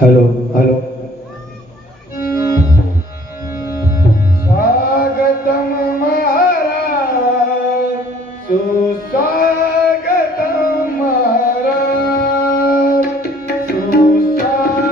Hello hello स्वागतम महाराज सुस्वागतम महाराज सुस्वागतम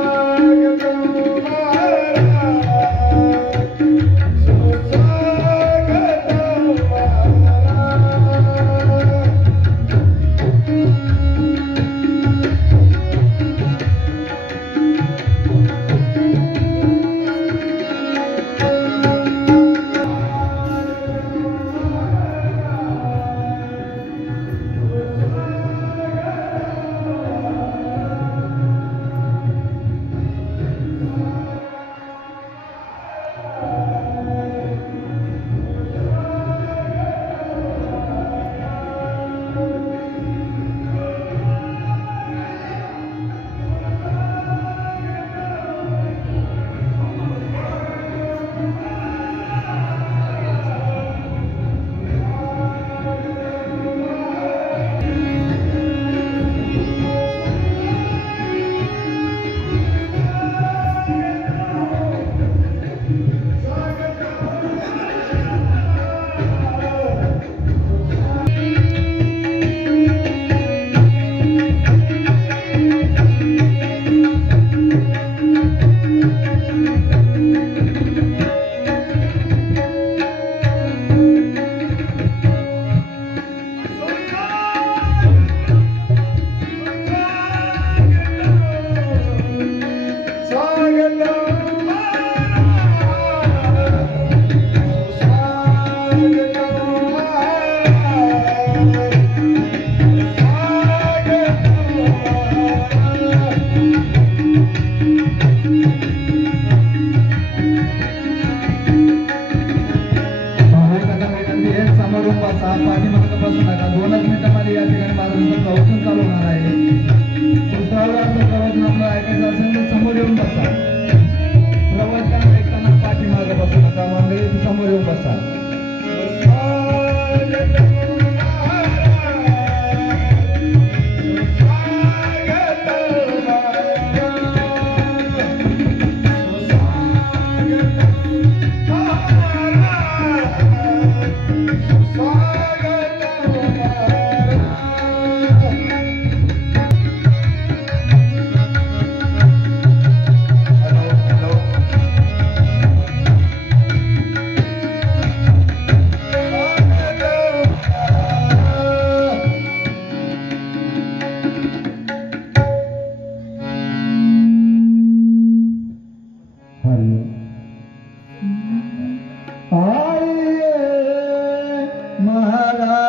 महाराज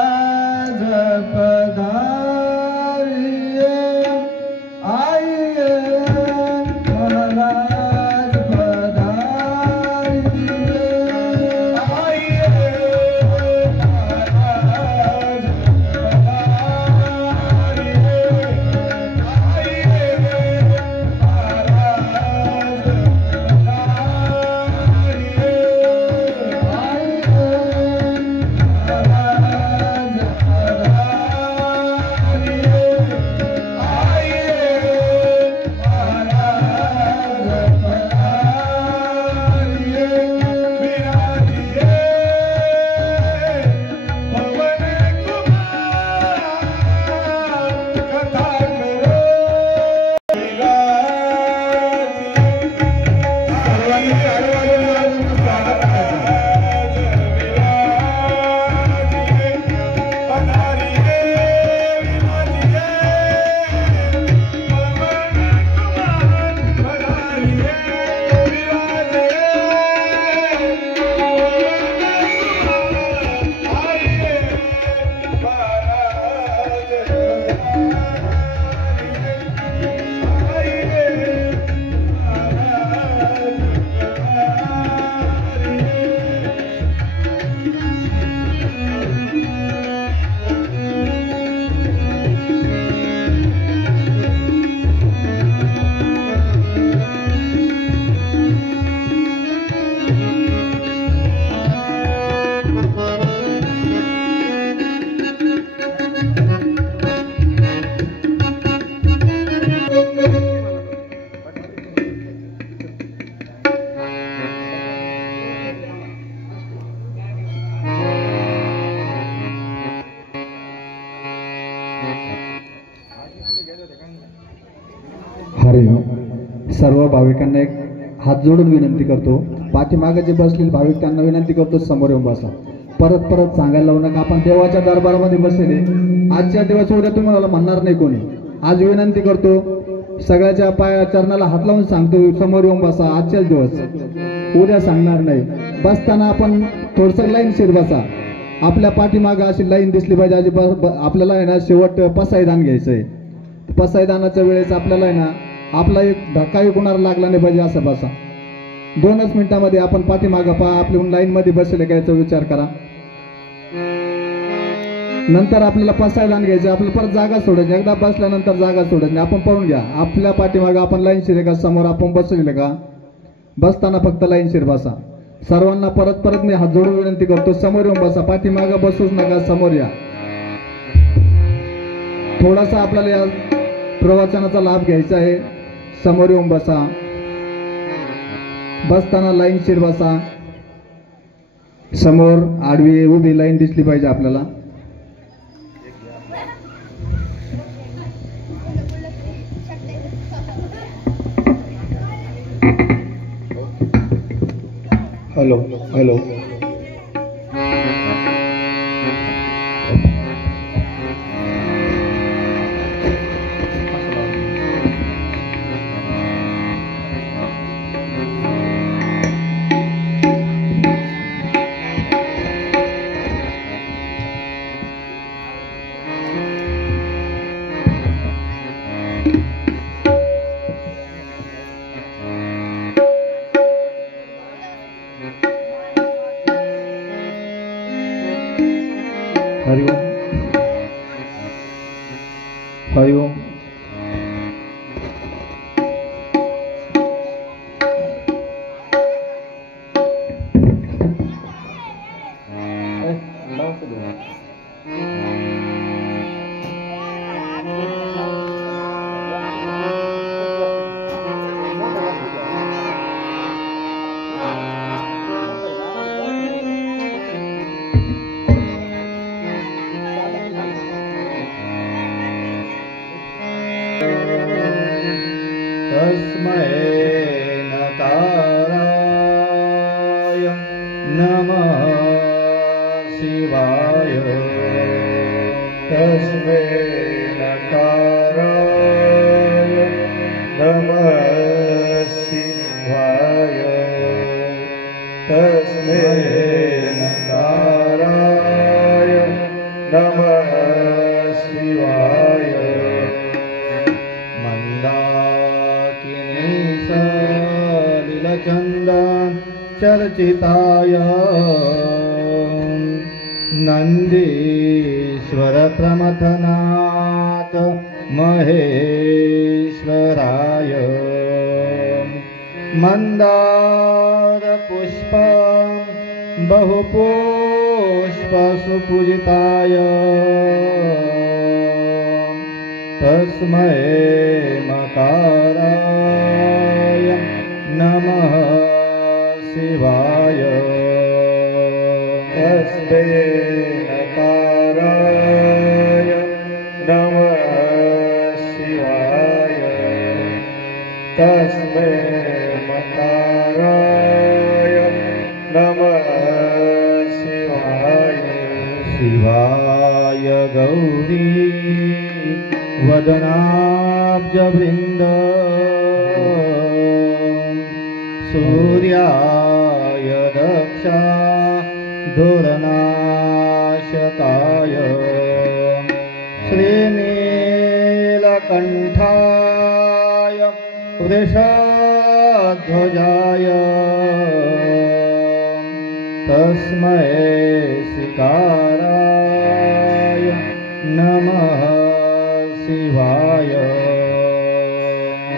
सुस्वागतम हरिओम. सर्व भाविकांना एक हात जोडून विनंती करतो, पाठीमागे जे बसलेले भाविक त्यांना विनंती करतो समोर येऊन बसा. परत परत सांगायला लावू नका, आपण देवाच्या दरबारामध्ये बसलेले. आजच्या दिवस उद्या तुम्हाला म्हणणार नाही कोणी. आज विनंती करतो, सगळ्याच्या पाया चरणाला हात लावून सांगतो समोर येऊन बसा. आजच्याच दिवस, उद्या सांगणार नाही. बसताना आपण थोडंसं लाईनशीर बसा. आपल्या पाठीमागे अशी लाईन दिसली पाहिजे. आपल्याला आहे ना शेवट पसायदान घ्यायचंय. पसायदानाच्या वेळेस आपल्याला आहे ना आपला एक धक्काही कुणाला लागला नाही पाहिजे असं बसा. 2च मिनिटांमध्ये आपण पाठीमागं पहा, आपल्या लाईन मध्ये बसले का याचा विचार करा. नंतर आपल्याला पसायदान घ्यायचं. आपल्याला परत जागा सोडायची. एकदा बसल्यानंतर जागा सोडायची नाही. आपण पाहून घ्या आपल्या पाठीमागं आपण लाईनशीर का समोर आपण बसलेले का. बसताना फक्त लाईनशीर बसा. सर्वांना परत परत मी हात जोडून विनंती करतो, समोर येऊन बसा. पाठीमागं बसूच नका, समोर या. थोडासा आपल्याला या प्रवचनाचा लाभ घ्यायचा आहे. समोर येऊन बसा. बसताना लाईनशीर बसा. समोर आडवी उभी लाईन दिसली पाहिजे आपल्याला. Hello hello. हरिओम हरिओम. तस्मै नकाराय नमः शिवाय. तस्मै नकाराय नमः शिवाय. तस्मै नकाराय नमः शिवाय. मंदाकिनीसलिलचन्दन चर्चिताय नन्दीश्वर प्रमथनाथ महेश्वराय. मंदार पुष्प बहुपुष्प सुपूजिताय. तस्मै मकाराय नमः शिवाय. तस्मै नकाराय नमः शिवाय. तस्मै मकाराय नमः शिवाय. शिवाय गौरी वदनाब्जवृन्द. सूर्याय दक्षा धुरनाशकाय. श्रीनीलकण्ठाय वृषध्वजाय. तस्मै शिकाराय नमः शिवाय.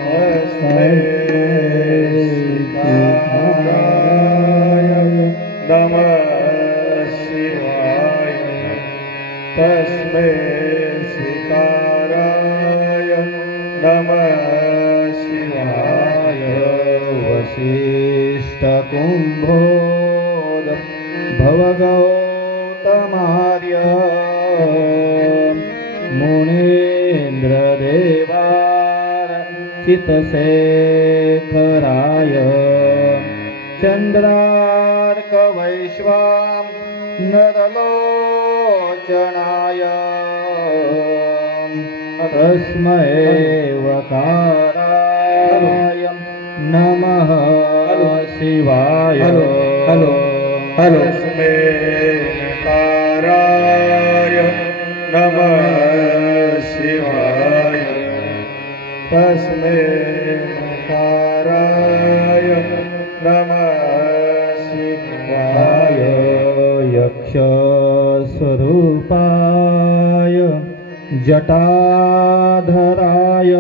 तस्मै शिकाराय नमः शिवाय. तस्मै शिकाराय नमः शिवाय. वसिष्ठकुम्भोद भवगौतमार्य मुनीन्द्रदेवार चितशेखराय चन्द्रार्कवैश्वां नरलोचनाय तस्मै वकाराय नमः शिवाय तस्मै नकाराय नमः शिवाय तस्मै नकाराय नमः शिवाय यक्षस्वरूपाय जटाधराय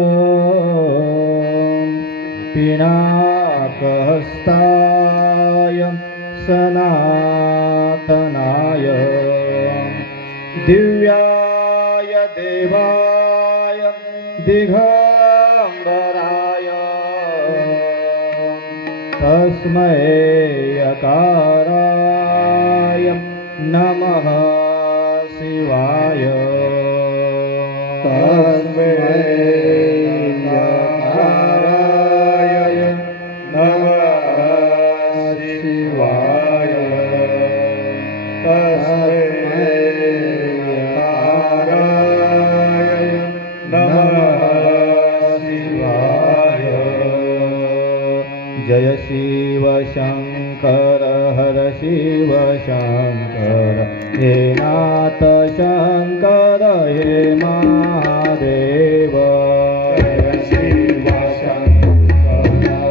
पिनाकहस्ताय सनातनाय दिव्याय देवाय दिगंबराय तस्मै यकाराय नमः शिवाय तस्मै नकाराय नमः शिवाय तस्मै नकाराय नमः शिवाय जय शिव शंकर हर शिव शंकर हे नाथ शंकर हे महादेव जय शिव शंकर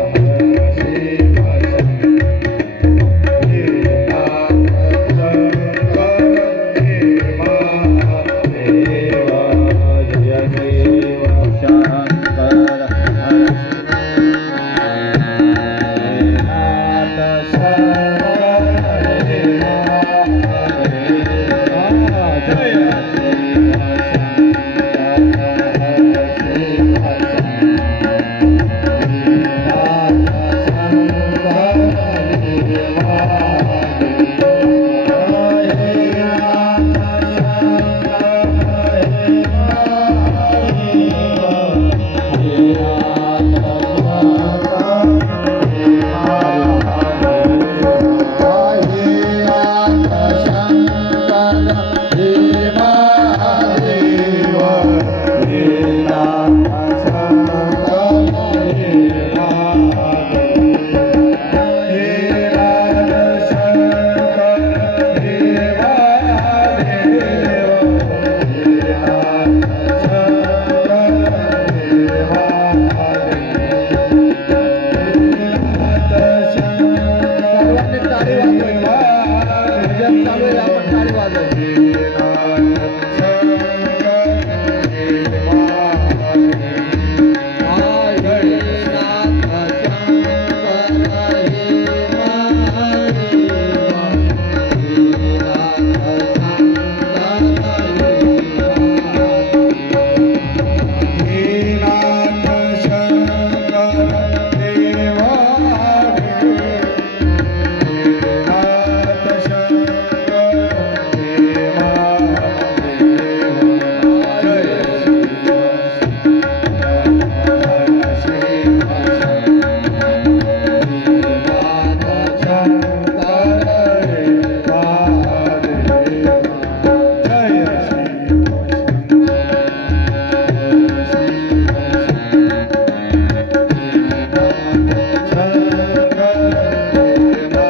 हर शिव शंकर हे नाथ शंकर हे महादेव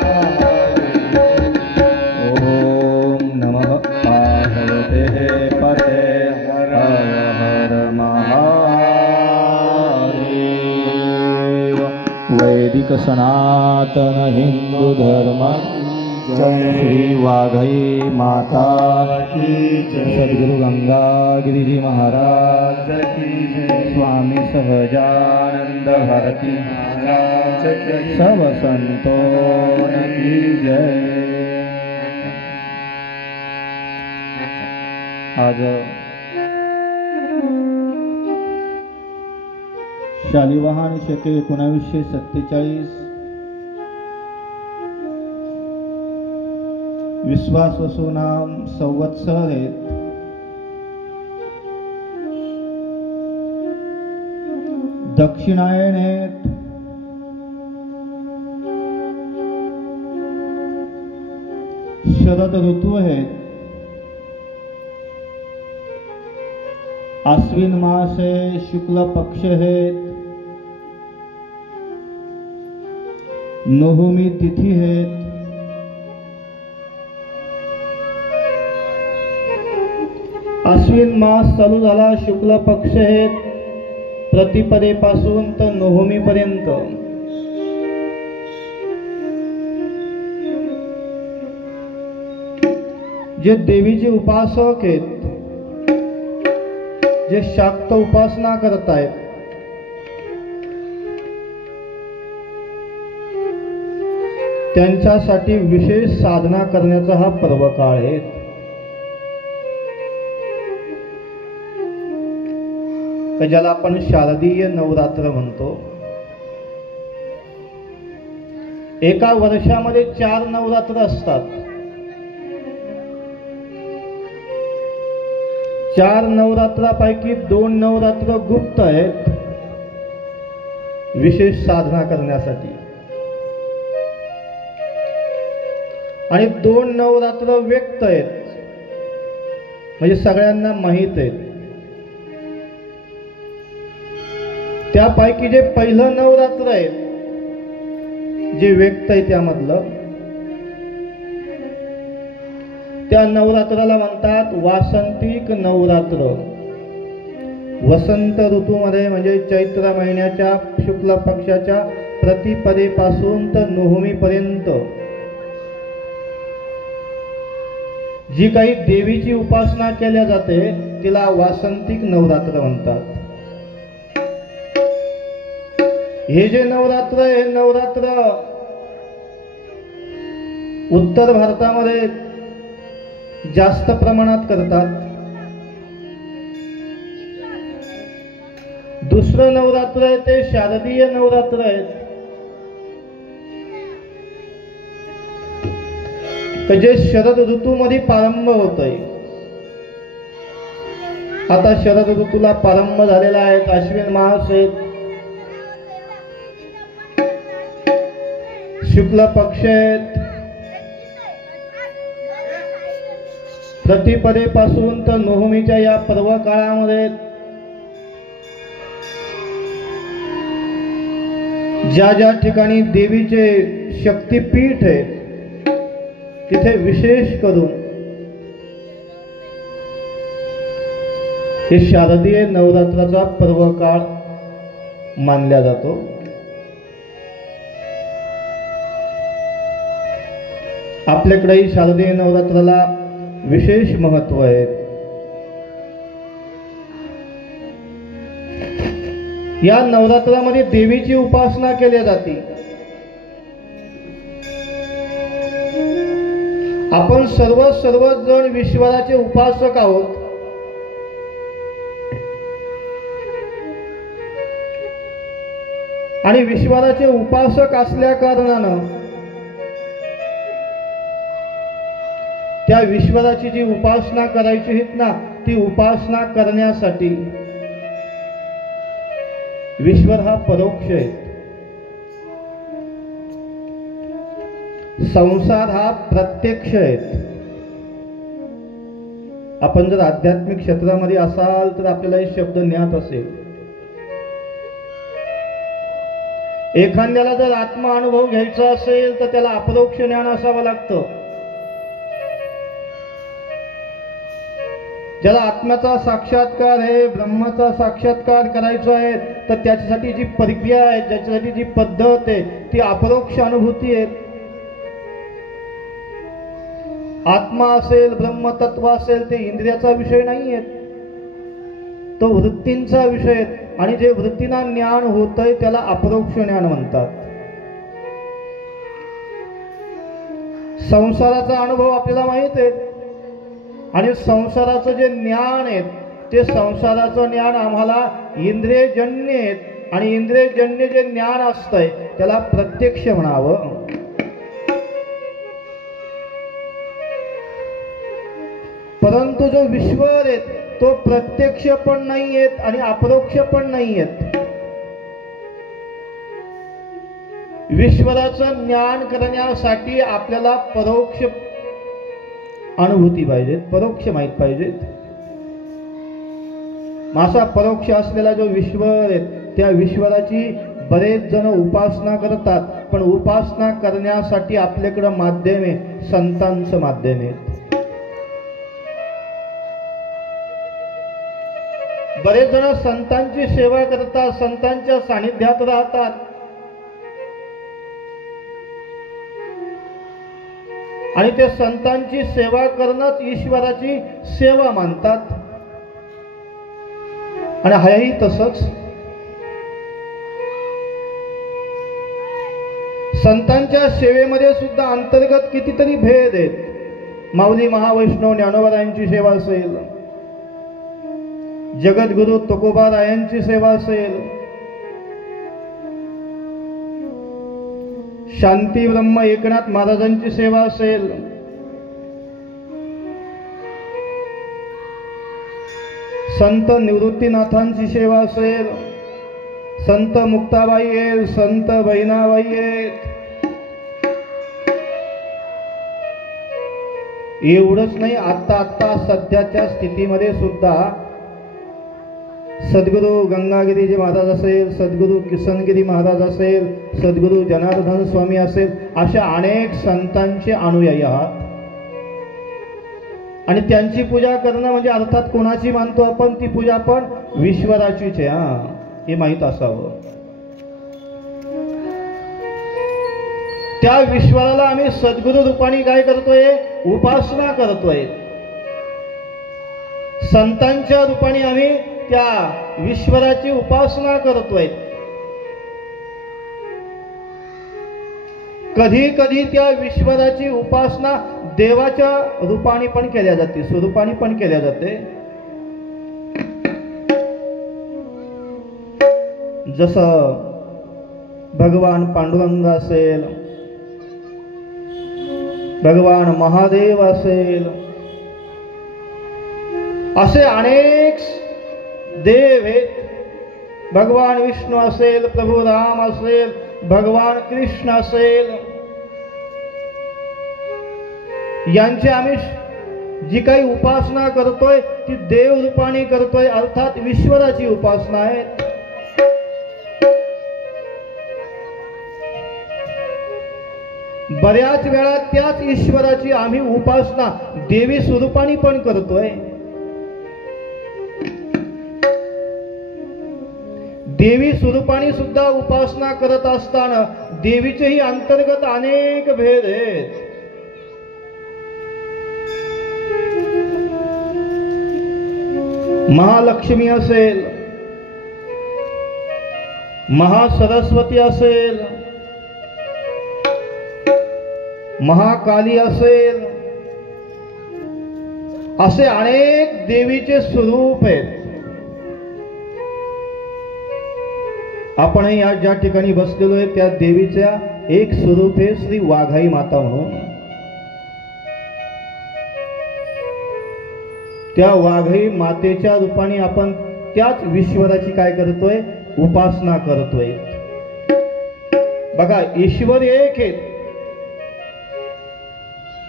जय शिव शंकर हर वैदिक सनातन हिंदू धर्म श्री वाघई माता की जय सद्गुरु गंगा गिरिजी महाराज की जय स्वामी सहजानंद भारती महाराज की सब संतों की जय। आज शालिवाहन शके 1947 विश्वासवसुनाम संवत्सरेत दक्षिणायनेत शरद ऋतू आहेत. आश्विन मास है, शुक्ल पक्ष है, नवमी तिथी है. आश्विन मास चालू झाला, शुक्ल पक्ष है, प्रतिपदेपासून तर नवमी पर्यंत. जे देवीचे उपासक आहेत, जे शाक्त उपासना करत आहेत, त्यांच्यासाठी विशेष साधना करण्याचा हा पर्व काळ आहे. ज्याला आपण शारदीय नवरात्र म्हणतो. एका वर्षामध्ये 4 नवरात्र असतात. 4 नवरात्रापैकी 2 नवरात्र गुप्त आहेत, विशेष साधना करण्यासाठी, आणि 2 नवरात्र व्यक्त आहेत, म्हणजे सगळ्यांना माहीत आहेत. त्यापैकी जे पहिलं नवरात्र आहे, जे व्यक्त आहे त्यामधलं, त्या नवरात्राला म्हणतात वासंतिक नवरात्र. वसंत ऋतूमध्ये म्हणजे चैत्र महिन्याच्या शुक्ल पक्षाच्या प्रतिपदेपासून तर नवमी पर्यंत जी काही देवीची उपासना केल्या जाते तिला वासंतिक नवरात्र म्हणतात. हे जे नवरात्र आहे, नवरात्र उत्तर भारतामध्ये जास्त प्रमाणात करतात. दुसरं नवरात्र आहे ते शारदीय नवरात्र आहे. जे शरद ऋतूमध्ये प्रारंभ होत आहे. आता शरद ऋतूला प्रारंभ झालेला आहे. आश्विन मास आहे, शुक्ल पक्ष आहेत, प्रतिपदेपासून तर नवमीच्या या पर्व काळामध्ये ज्या ज्या ठिकाणी देवीचे शक्तिपीठ आहे तिथे विशेष करून हे शारदीय नवरात्राचा पर्व काळ मानला जातो. आपल्याकडेही शारदीय नवरात्राला विशेष महत्व आहे. या नवरात्रामध्ये देवीची उपासना केली जाते. आपण सर्वजण ईश्वराचे उपासक आहोत. आणि ईश्वराचे उपासक असल्या कारणानं त्या ईश्वराची जी उपासना करायची आहेत ना, ती उपासना करण्यासाठी ईश्वर हा परोक्ष आहे, संसार हा प्रत्यक्ष आहे. आपण जर आध्यात्मिक क्षेत्रामध्ये असाल तर आपल्याला हे शब्द ज्ञात असेल. एखाद्याला जर आत्मा अनुभव घ्यायचा असेल तर त्याला अपरोक्ष ज्ञान असावं लागतं. ज्याला आत्म्याचा साक्षात्कार आहे, ब्रह्माचा साक्षात्कार करायचा आहे, तर त्याच्यासाठी जी प्रक्रिया आहे, ज्याच्यासाठी जी पद्धत आहे ती अपरोक्ष अनुभूती आहे. आत्मा असेल, ब्रह्मतत्व असेल, ते इंद्रियाचा विषय नाही आहे, तो वृत्तींचा विषय आहे. आणि जे वृत्तींना ज्ञान होतंय त्याला अपरोक्ष ज्ञान म्हणतात. संसाराचा अनुभव आपल्याला माहित आहे, आणि संसाराचं जे ज्ञान आहे ते संसाराचं ज्ञान आम्हाला इंद्रियजन्य आहे. आणि इंद्रियजन्य जे ज्ञान असतंय त्याला प्रत्यक्ष म्हणावं. परंतु जो ईश्वर आहे तो प्रत्यक्ष पण नाही आहेत आणि अपरोक्ष पण नाही आहेत. ईश्वराचं ज्ञान करण्यासाठी आपल्याला परोक्ष अनुभूती पाहिजेत, परोक्ष माहीत पाहिजेत. असा परोक्ष असलेला जो ईश्वर आहे त्या ईश्वराची बरेच जण उपासना करतात, पण उपासना करण्यासाठी आपल्याकडं माध्यम आहे, संतांचं माध्यम आहे. बरेच जण संतांची सेवा करतात, संतांच्या सानिध्यात राहतात, आणि ते संतांची सेवा करणंच ईश्वराची सेवा मानतात. आणि हाही तसंच संतांच्या सेवेमध्ये सुद्धा अंतर्गत कितीतरी भेद आहेत. माऊली महावैष्णव ज्ञानोबारायांची सेवा असेल, जगद्गुरु तुकोबारायांची सेवा असेल, शांती ब्रह्म एकनाथ महाराजांची सेवा असेल, संत निवृत्तीनाथांची सेवा असेल, संत मुक्ताबाई आहेत, संत बहिणाबाई आहेत. एवढंच नाही, आता सध्याच्या स्थितीमध्ये सुद्धा सद्गुरु गंगागिरीजी महाराज असेल, सद्गुरु किसनगिरी महाराज असेल, सद्गुरु जनार्दन स्वामी असेल, अशा अनेक संतांचे अनुयायी आहात. आणि त्यांची पूजा करणं म्हणजे अर्थात कोणाची मानतो आपण, ती पूजा पण ईश्वराचीच आहे, हे माहीत असावं. त्या ईश्वराला आम्ही सद्गुरु रूपाने काय करतोय, उपासना करतोय. संतांच्या रूपाने आम्ही त्या ईश्वराची उपासना करतोय. कधी कधी त्या ईश्वराची उपासना देवाच्या रूपाने पण केल्या जाते, स्वरूपाने पण केल्या जाते. जसं भगवान पांडुरंग असेल, भगवान महादेव असेल, असे अनेक देव आहेत. भगवान विष्णू असेल, प्रभू राम असेल, भगवान कृष्ण असेल, यांची आम्ही जी काही उपासना करतोय ती देव रूपाने करतोय, अर्थात ईश्वराची उपासना आहे. बऱ्याच वेळा त्याच ईश्वराची आम्ही उपासना देवी स्वरूपाने पण करतोय. देवी स्वरूपाने सुद्धा उपासना करत असताना देवीचेही अंतर्गत अनेक भेद आहेत. महालक्ष्मी असेल, महासरस्वती असेल, महाकाली असेल, असे अनेक देवीचे स्वरूप आहेत. आपण या ज्या ठिकाणी बसलेलो आहे त्या देवीच्या एक स्वरूप आहे श्री वाघाई माता म्हणून. त्या वाघाई मातेच्या रूपाने आपण त्याच ईश्वराची काय करतोय, उपासना करतोय. बघा, ईश्वर एक आहे,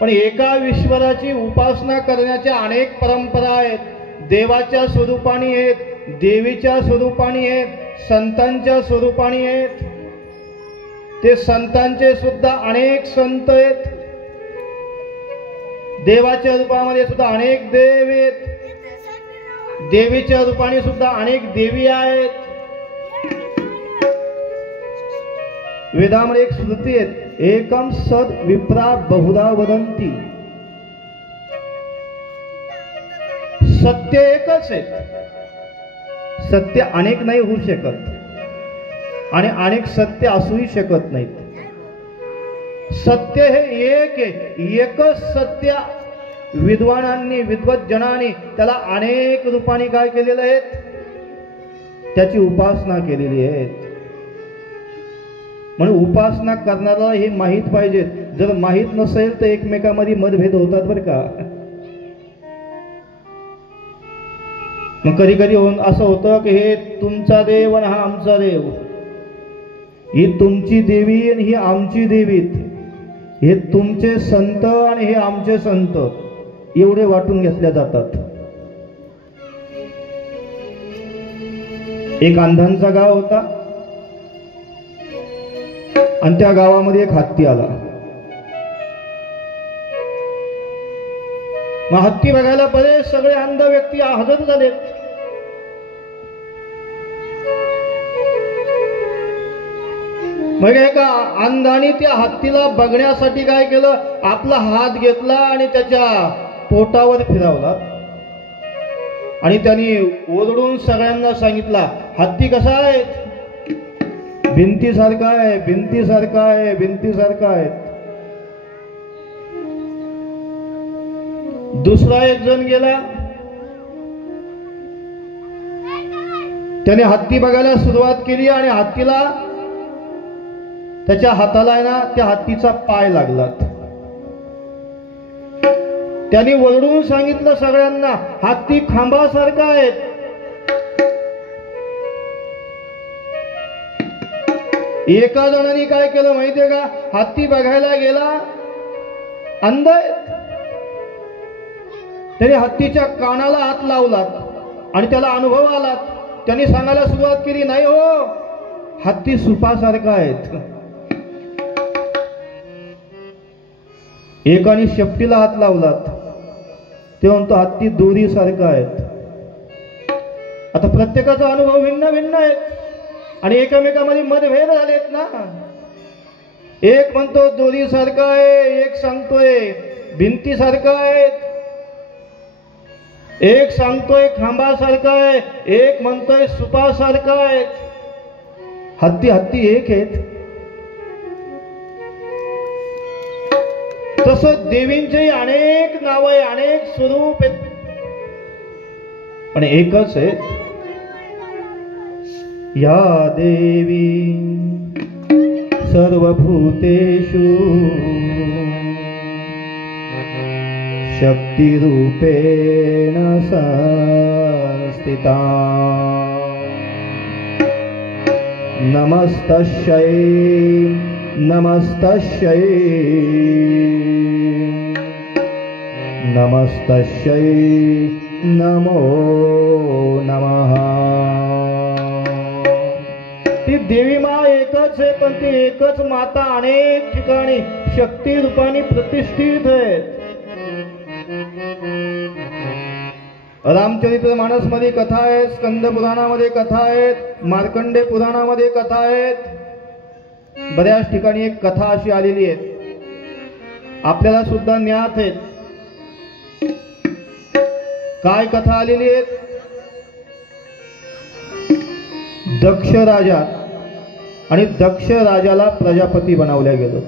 पण एका ईश्वराची उपासना करण्याच्या अनेक परंपरा आहेत. देवाच्या स्वरूपाने आहेत, देवीच्या स्वरूपाने आहेत, संतांच्या स्वरूपाने आहेत. ते संतांचे सुद्धा अनेक संत आहेत, देवाच्या रूपामध्ये सुद्धा अनेक देव आहेत, देवीच्या रूपाने सुद्धा अनेक देवी आहेत. वेदामध्ये एक श्रुती आहे, एकम सद विप्रा बहुधा वदंती. सत्य एकच आहे, सत्य अनेक नाही होऊ शकत आणि अनेक सत्य असूही शकत नाहीत. सत्य हे एक आहे, एकच सत्य. विद्वानांनी, विद्वज्जनांनी त्याला अनेक रूपाने काय केलेलं आहे, त्याची उपासना केलेली आहे. म्हणून उपासना करणारा हे माहीत पाहिजे. जर माहीत नसेल तर एकमेकांमध्ये मतभेद होतात बरं का. मग कधी कधी असं होतं की हे तुमचा देव आणि हा आमचा देव. ही तुमची देवी आणि ही आमची देवी, हे तुमचे संत आणि हे आमचे संत, एवढे वाटून घेतल्या जातात. एक अंधांचा गाव होता आणि त्या गावामध्ये एक हत्ती आला. मग हत्ती बघायला बरेच सगळे अंध व्यक्ती हजर झाले. मग एका अंधाने त्या हत्तीला बघण्यासाठी काय केलं, आपला हात घेतला आणि त्याच्या पोटावर फिरवला आणि त्यांनी ओरडून सगळ्यांना सांगितला, हत्ती कसा आहे? भिंतीसारखा आहे, भिंतीसारखा आहे, भिंतीसारखा आहे. दुसरा एक जण गेला, त्याने हत्ती बघायला सुरुवात केली आणि हत्तीला त्याच्या हाताला आहे ना त्या हत्तीचा पाय लागला. त्यांनी ओरडून सांगितलं सगळ्यांना, हत्ती खांबासारखा आहे. एका जणांनी काय केलं माहितीये का, हत्ती बघायला गेला, अंध आहे. त्याने हत्तीच्या कानाला हात लावला आणि त्याला अनुभव आला. त्यांनी सांगायला सुरुवात केली, नाही हो, हत्ती सुपासारखा आहे. एकाने शेपटीला हात लावला, ते म्हणतो हत्ती दोरीसारखा आहे. आता प्रत्येकाचा अनुभव भिन्न भिन्न आहे आणि एकमेकांमध्ये मतभेद झालेत ना. एक म्हणतो दोरीसारखा आहे, एक सांगतोय भिंतीसारखा आहे, एक सांगतोय खांबासारखा आहे, एक म्हणतोय सुपासारखा आहे. हत्ती हत्ती एक आहेत. तसं देवींचे अनेक नाव आहे, अनेक स्वरूप आहेत, पण एकच आहे. या देवी सर्वभूतेषु शक्तिरूपेण संस्थिता. नमस्तस्यै नमस्तस्यै नमस्तस्यै नमो नमः. ती देवी मा एकच आहे, पण ती एकच माता अनेक ठिकाणी शक्ती रूपाने प्रतिष्ठित आहे. रामचरित्र मानस मध्ये कथा आहेत, स्कंद पुराणामध्ये कथा आहेत, मार्कंडे पुराणामध्ये कथा आहेत. बऱ्याच ठिकाणी एक कथा अशी आलेली आहे, आपल्याला सुद्धा ज्ञात आहे. काय कथा आलेली आहे? दक्ष राजा आणि दक्ष राजाला प्रजापती बनवल्या गेलं.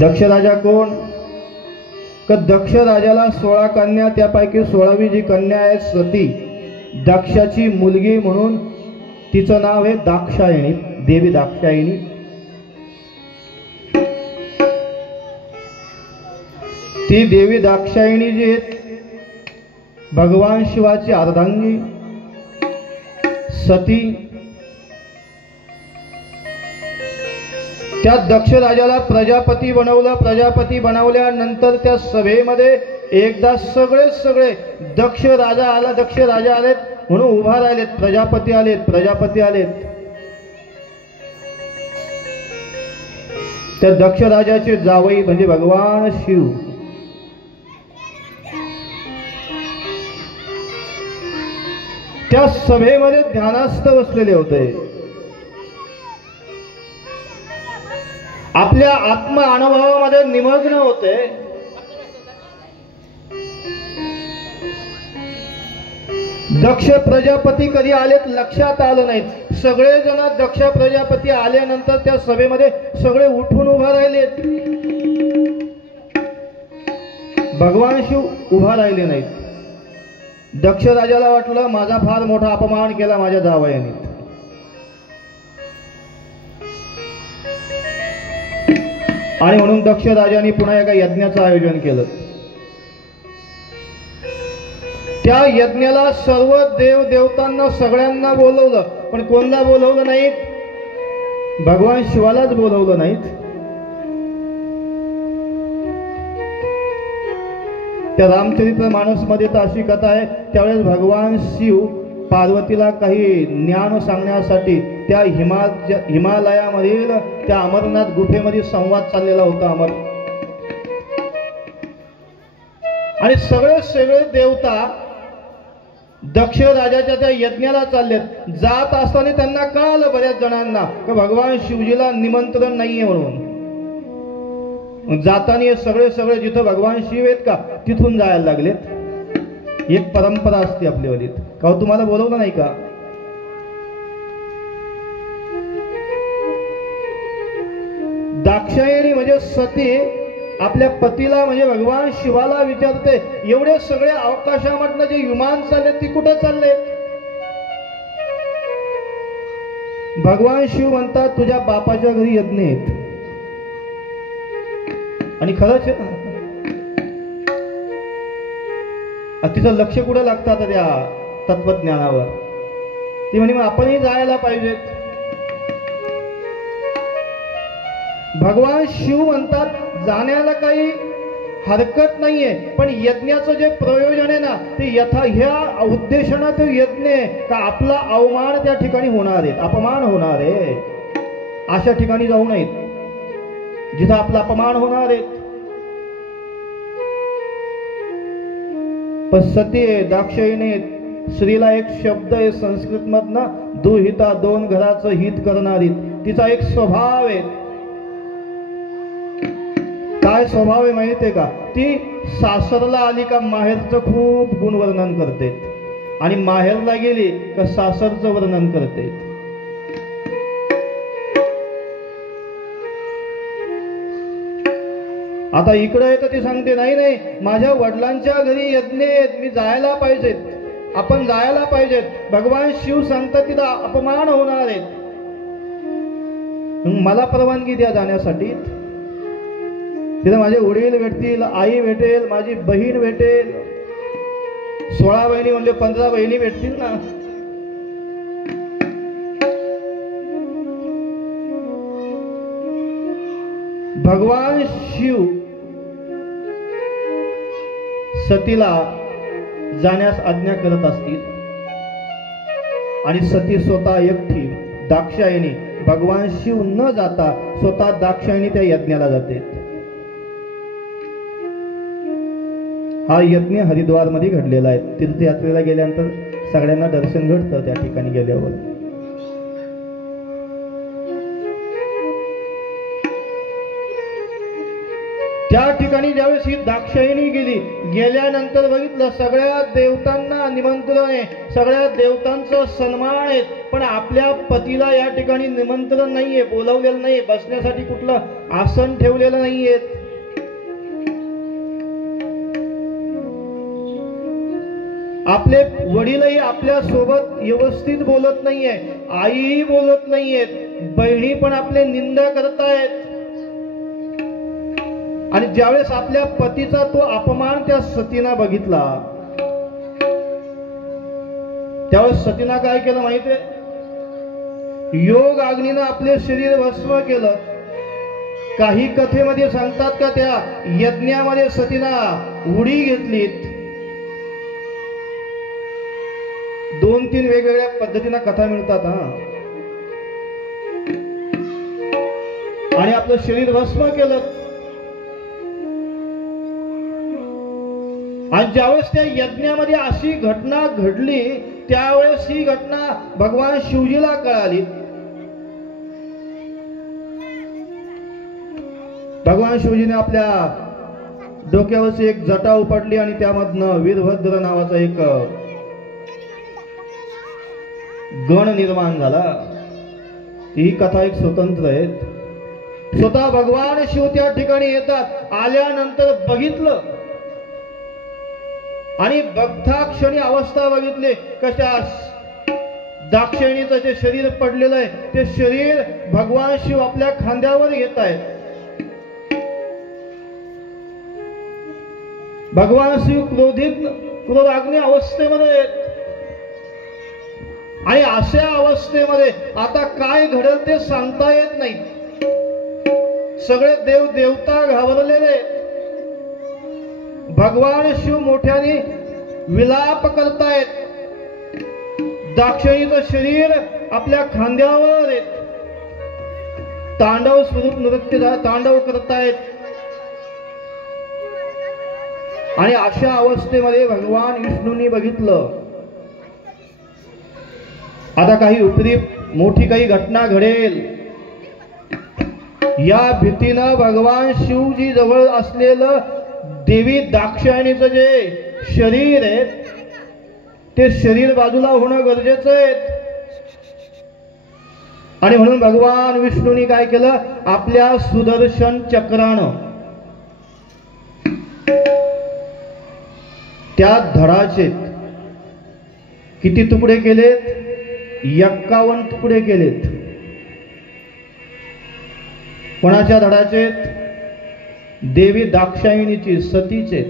दक्ष राजा कोण? का दक्ष राजाला 16 कन्या, त्यापैकी 16वी जी कन्या आहे सती, दक्षाची मुलगी म्हणून तिचं नाव आहे दाक्षायणी, देवी दाक्षायणी. ती देवी दाक्षायणी जी आहे भगवान शिवाची अर्धांगी सती. त्या दक्ष राजाला प्रजापती बनवलं. प्रजापती बनवल्यानंतर त्या सभेमध्ये एकदा सगळे दक्ष राजा आला, दक्ष राजा आलेत म्हणून उभा राहिलेत, प्रजापती आलेत, प्रजापती आलेत. त्या दक्ष राजाचे जावई म्हणजे भगवान शिव त्या सभेमध्ये ध्यानस्थ बसलेले होते. आपल्या आत्म अनुभवामध्ये निमग्न होते. दक्ष प्रजापती कधी आलेत लक्षात आलं नाही. सगळेजण दक्ष प्रजापती आल्यानंतर त्या सभेमध्ये सगळे उठून उभा राहिलेत. भगवान शिव उभा राहिले नाहीत. दक्ष राजाला वाटलं माझा फार मोठा अपमान केला माझ्या जावयाने. आणि म्हणून दक्ष राजाने पुन्हा एका यज्ञाचं आयोजन केलं. त्या यज्ञाला सर्व देव देवतांना सगळ्यांना बोलवलं पण कोणला बोलवलं नाहीत? भगवान शिवालाच बोलवलं नाहीत. त्या रामचरित्र मानस मध्ये तर अशी कथा आहे, त्यावेळेस भगवान शिव पार्वतीला काही ज्ञान सांगण्यासाठी त्या हिमालयामधील त्या अमरनाथ गुफेमध्ये संवाद चाललेला होता. आणि सगळे देवता दक्ष राजाच्या त्या यज्ञाला चाललेत. जात असताना त्यांना कळालं बऱ्याच जणांना की भगवान शिवजीला निमंत्रण नाहीये म्हणून. जाताना सगळे जिथं भगवान शिव आहेत का तिथून जायला लागलेत. एक परंपरा असते आपल्यावरीत, का तुम्हाला बोलवलं नाही का? दाक्षायणी म्हणजे सती आपल्या पतीला म्हणजे भगवान शिवाला विचारते, एवढे सगळे आकाशामधनं जे विमान चालले ती कुठे चालले? भगवान शिव म्हणतात तुझ्या बापाच्या घरी यज्ञ आहेत. आणि खरंच तिचं लक्ष कुठं लागतं आता त्या तत्वज्ञानावर. ती म्हणे मग आपणही जायला पाहिजेत. भगवान शिव म्हणतात जाण्याला काही हरकत नाहीये, पण यज्ञाचं जे प्रयोजन आहे ना ते ह्या उद्देशानं ते यज्ञ आहे का आपला अवमान त्या ठिकाणी होणार आहे, अपमान होणार आहे. अशा ठिकाणी जाऊ नयेत जिथं आपला अपमान होणार आहे. पण सती दाक्षायणी स्त्रीला एक शब्द आहे संस्कृत मधनं, दुहिता, दोन घराचं हित करणारी. तिचा एक स्वभाव आहे. काय स्वभाव आहे माहितीये का? ती सासरला आली का माहेरचं खूप गुणवर्णन करते, आणि माहेरला गेली का सासरचं वर्णन करते. आता इकडे तर ती सांगते नाही माझ्या वडिलांच्या घरी यज्ञ आहेत, मी जायला पाहिजेत, आपण जायला पाहिजेत. भगवान शिव सांगतात तिथं अपमान होणार आहे, मला परवानगी द्या जाण्यासाठी. तिथं माझे वडील भेटतील, आई भेटेल, माझी बहीण भेटेल, 16 बहिणी म्हणजे 15 बहिणी भेटतील ना. भगवान शिव सतीला जाण्यास आज्ञा करत असतील, आणि सती स्वतः एकटी दाक्षायणी भगवान शिव न जाता स्वतः दाक्षायणी त्या यज्ञाला जाते. हा यज्ञ हरिद्वार मध्ये घडलेला आहे. तीर्थयात्रेला गेल्यानंतर सगळ्यांना दर्शन घडतं त्या ठिकाणी गेल्यावर. त्या ठिकाणी ज्यावेळेस ही दाक्षायणी गेल्यानंतर बघितलं सगळ्या देवतांना निमंत्रण आहे, सगळ्या देवतांचा सन्मान आहे, पण आपल्या पतीला या ठिकाणी निमंत्रण नाहीये, बोलवलेलं नाही, बसण्यासाठी कुठलं आसन ठेवलेलं नाहीये. आपले वडीलही आपल्या सोबत व्यवस्थित बोलत नाहीये, आईही बोलत नाहीयेत, बहिणी पण आपले निंदा करतायत. आणि ज्यावेळेस आपल्या पतीचा तो अपमान त्या सतीनं बघितला, त्यावेळेस सतीनं काय केलं माहितीये? योग अग्नीनं आपले शरीर भस्म केलं. काही कथेमध्ये सांगतात का त्या यज्ञामध्ये सतीनं उडी घेतलीत. 2-3 वेगवेगळ्या पद्धतीनं कथा मिळतात. आणि आपलं शरीर भस्म केलं. आणि ज्यावेळेस त्या यज्ञामध्ये अशी घटना घडली, त्यावेळेस ही घटना भगवान शिवजीला कळाली. भगवान शिवजीने आपल्या डोक्यावरची एक जटा उपटली आणि त्यामधनं वीरभद्र नावाचा एक गण निर्माण झाला. ही कथा एक स्वतंत्र आहे. स्वतः भगवान शिव त्या ठिकाणी येतात. आल्यानंतर बघितलं आणि बघता क्षणी अवस्था बघितली कशा दाक्षायणीचं जे शरीर पडलेलं आहे ते शरीर भगवान शिव आपल्या खांद्यावर घेत आहेत. भगवान शिव क्रोधाग्नी अवस्थेमध्ये आहेत. आणि अशा अवस्थेमध्ये आता काय घडेल ते सांगता येत नाही. सगळे देव देवता घाबरलेले. भगवान शिव मोठ्याने विलाप करतायत. दाक्षिणीचं शरीर आपल्या खांद्यावर आहे. तांडव स्वरूप नृत्य तांडव करतायत. आणि अशा अवस्थेमध्ये भगवान विष्णूंनी बघितलं आता काही उपरी मोठी काही घटना घडेल. या भीतीनं भगवान शिवजी जवळ असलेलं देवी दाक्षायणीचं जे शरीर आहे ते शरीर बाजूला होणं गरजेचं आहे. आणि म्हणून भगवान विष्णूंनी काय केलं, आपल्या सुदर्शन चक्रानं त्या धडाचे किती तुकडे केलेत? 51 तुकडे केलेत. कोणाच्या धडाचे? देवी दाक्षायणीची, सतीचे.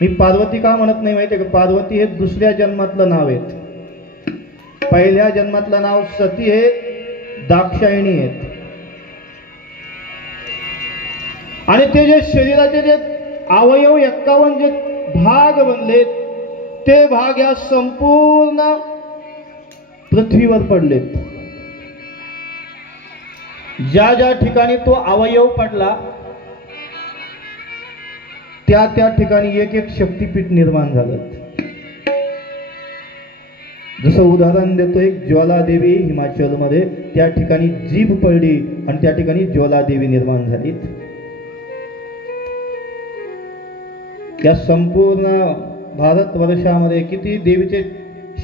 मी पार्वती का म्हणत नाही माहितीये का? पार्वती हे दुसऱ्या जन्मातलं नाव आहे. पहिल्या जन्मातलं नाव सती आहे, दाक्षायणी आहेत. आणि ते जे शरीराचे जे अवयव 51 जे भाग बनलेत ते भाग या संपूर्ण पृथ्वीवर पडलेत. ज्या ज्या ठिकाणी तो अवयव पडला त्या त्या ठिकाणी एक एक शक्तीपीठ निर्माण झालं. जसं उदाहरण देतो, एक ज्वालादेवी हिमाचलमध्ये, त्या ठिकाणी जीभ पडली आणि त्या ठिकाणी ज्वालादेवी निर्माण झाली. या संपूर्ण भारतवर्षामध्ये किती देवीचे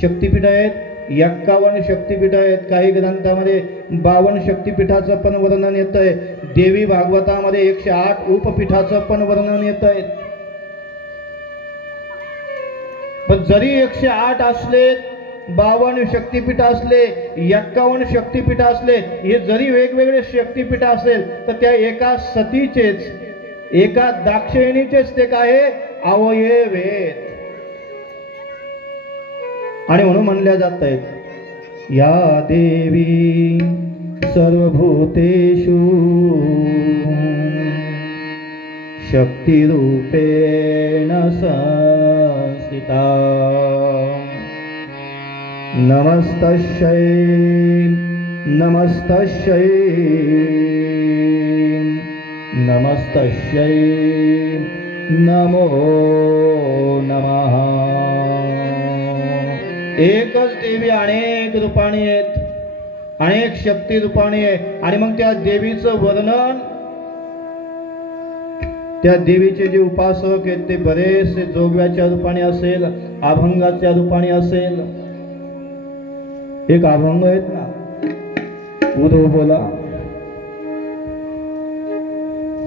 शक्तीपीठ आहेत? 51 शक्तीपीठ आहेत. काही ग्रंथामध्ये 52 शक्तीपीठाचं पण वर्णन येत आहे. देवी भागवतामध्ये 108 उपपीठाचं पण वर्णन येत आहे. पण जरी 108 असले, 52 शक्तीपीठ असले, 51 शक्तीपीठ असले, हे जरी वेगवेगळे शक्तीपीठ असेल तर त्या एका सतीचेच, एका दाक्षिणीचेच ते काय अवयव आहेत. आणि म्हणून म्हणल्या जात आहेत, या देवी सर्वभूतेषु शक्तिरूपेण संस्थिता. नमस्तस्यै नमस्तस्यै नमस्तस्यै नमो नमः. एकच देवी अनेक रूपाने आहेत, अनेक शक्ती रूपाने आहे. आणि मग त्या देवीचं वर्णन, त्या देवीचे जे उपासक आहेत ते बरेचसे जोगव्याच्या रूपाने असेल, अभंगाच्या रूपाने असेल. एक अभंग आहेत ना, उदो बोला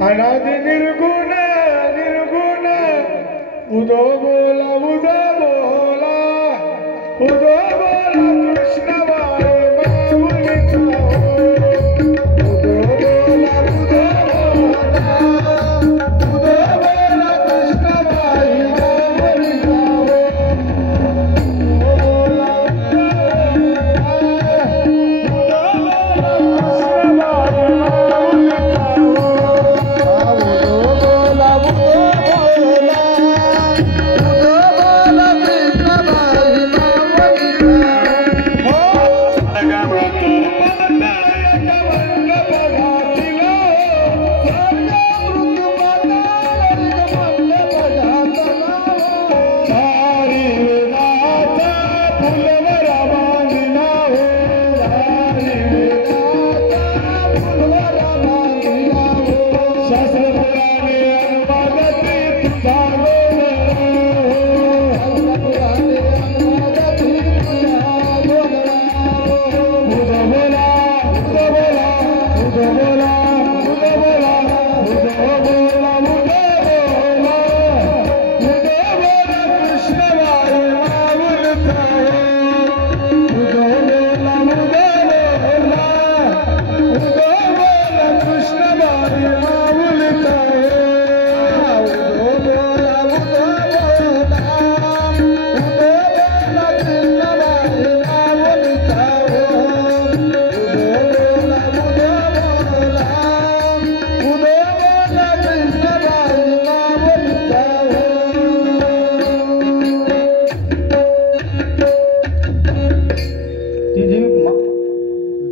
अनादि निर्गुण निर्गुण उदो बोला उदो बोला उदो बोला कृष्ण वारे माऊलीचा उदो बोला उदो बोला उदो बोला कृष्ण वारे माऊलीचा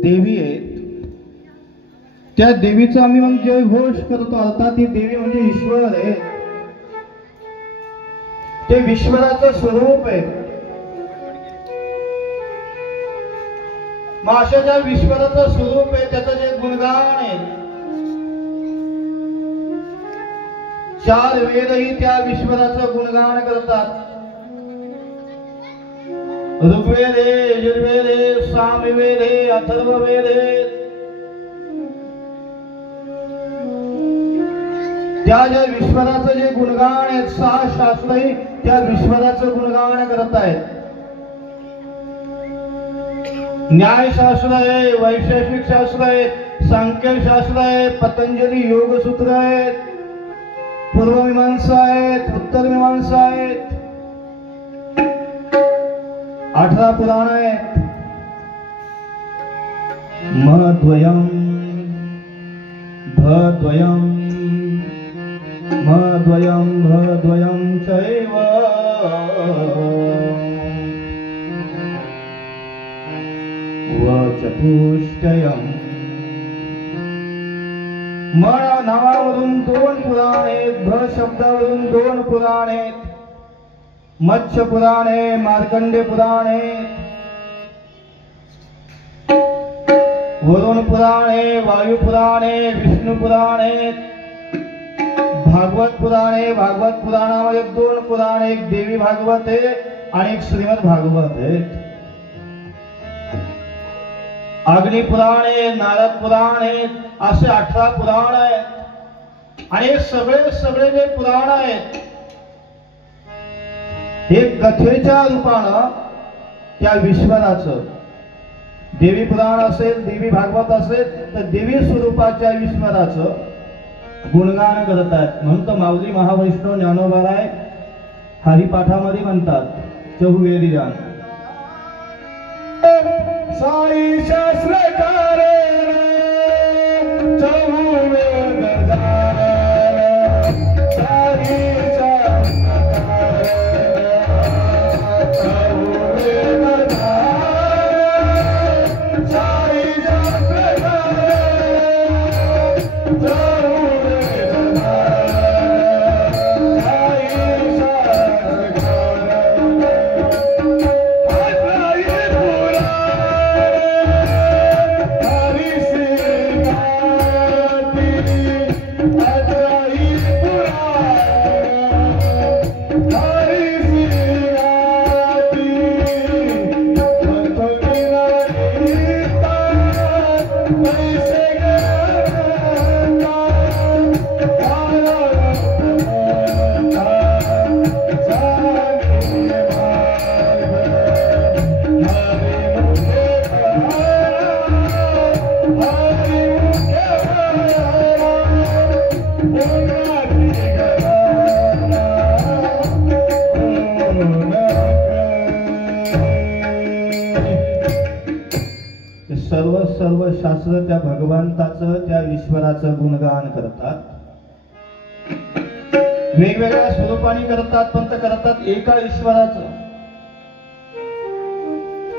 देवी आहेत त्या देवीचा आम्ही मग जय घोष करतो. अर्थात ती देवी म्हणजे ईश्वर आहे. ते ईश्वराचं स्वरूप आहे. मग अशा ज्या ईश्वराचं स्वरूप आहे त्याचं जे गुणगान आहे, 4 वेदही त्या ईश्वराचं गुणगान करतात. ऋग्वेदे, यजुर्वेदे, सामवेदे, अथर्ववेदे त्या ज्या ईश्वराचं जे गुणगान आहेत, 6 शास्त्रही त्या ईश्वराचं गुणगान करत आहेत. न्यायशास्त्र आहे, वैशेषिक शास्त्र आहे, सांख्यशास्त्र आहे, पतंजली योगसूत्र आहेत, पूर्वमीमांसा आहेत, उत्तर मीमांसा आहेत, 18 पुराण आहेत. मद्वयम् भद्वयम् मद्वयम् भद्वयम् चैव वचतुष्टयम्. मन नावावरून 2 पुराण आहेत, भ शब्दावरून 2 पुराण आहेत. मत्स्य पुराण आहे, मार्कंडे पुराण आहे, वरुण पुराण आहे, वायू पुराण आहे, विष्णू पुराण आहे, भागवत पुराण आहे. भागवत पुराणामध्ये 2 पुराण, एक देवी भागवत आहे आणि एक श्रीमद भागवत आहे. अग्नि पुराण आहे, नारद पुराण आहे, असे 18 पुराण आहेत. आणि हे सगळे जे पुराण आहेत हे कथेच्या रूपानं त्या ईश्वराचं, देवी पुराण असेल, देवी भागवत असेल तर देवी स्वरूपाच्या ईश्वराचं गुणगान करतात. म्हणून तर माऊली महावैष्णव ज्ञानोबाराय हरिपाठामध्ये म्हणतात चहुवेदी गान. साई शास्त्रकार चहुवेद गान, साई शास्त्रकार चहुवेद गान, साई शास्त्रकार चहुवेद गान, साई सर्व शास्त्र त्या भगवंताचं, त्या ईश्वराचं गुणगान करतात. वेगवेगळ्या स्वरूपाने करतात, पण ते करतात एका ईश्वराचं.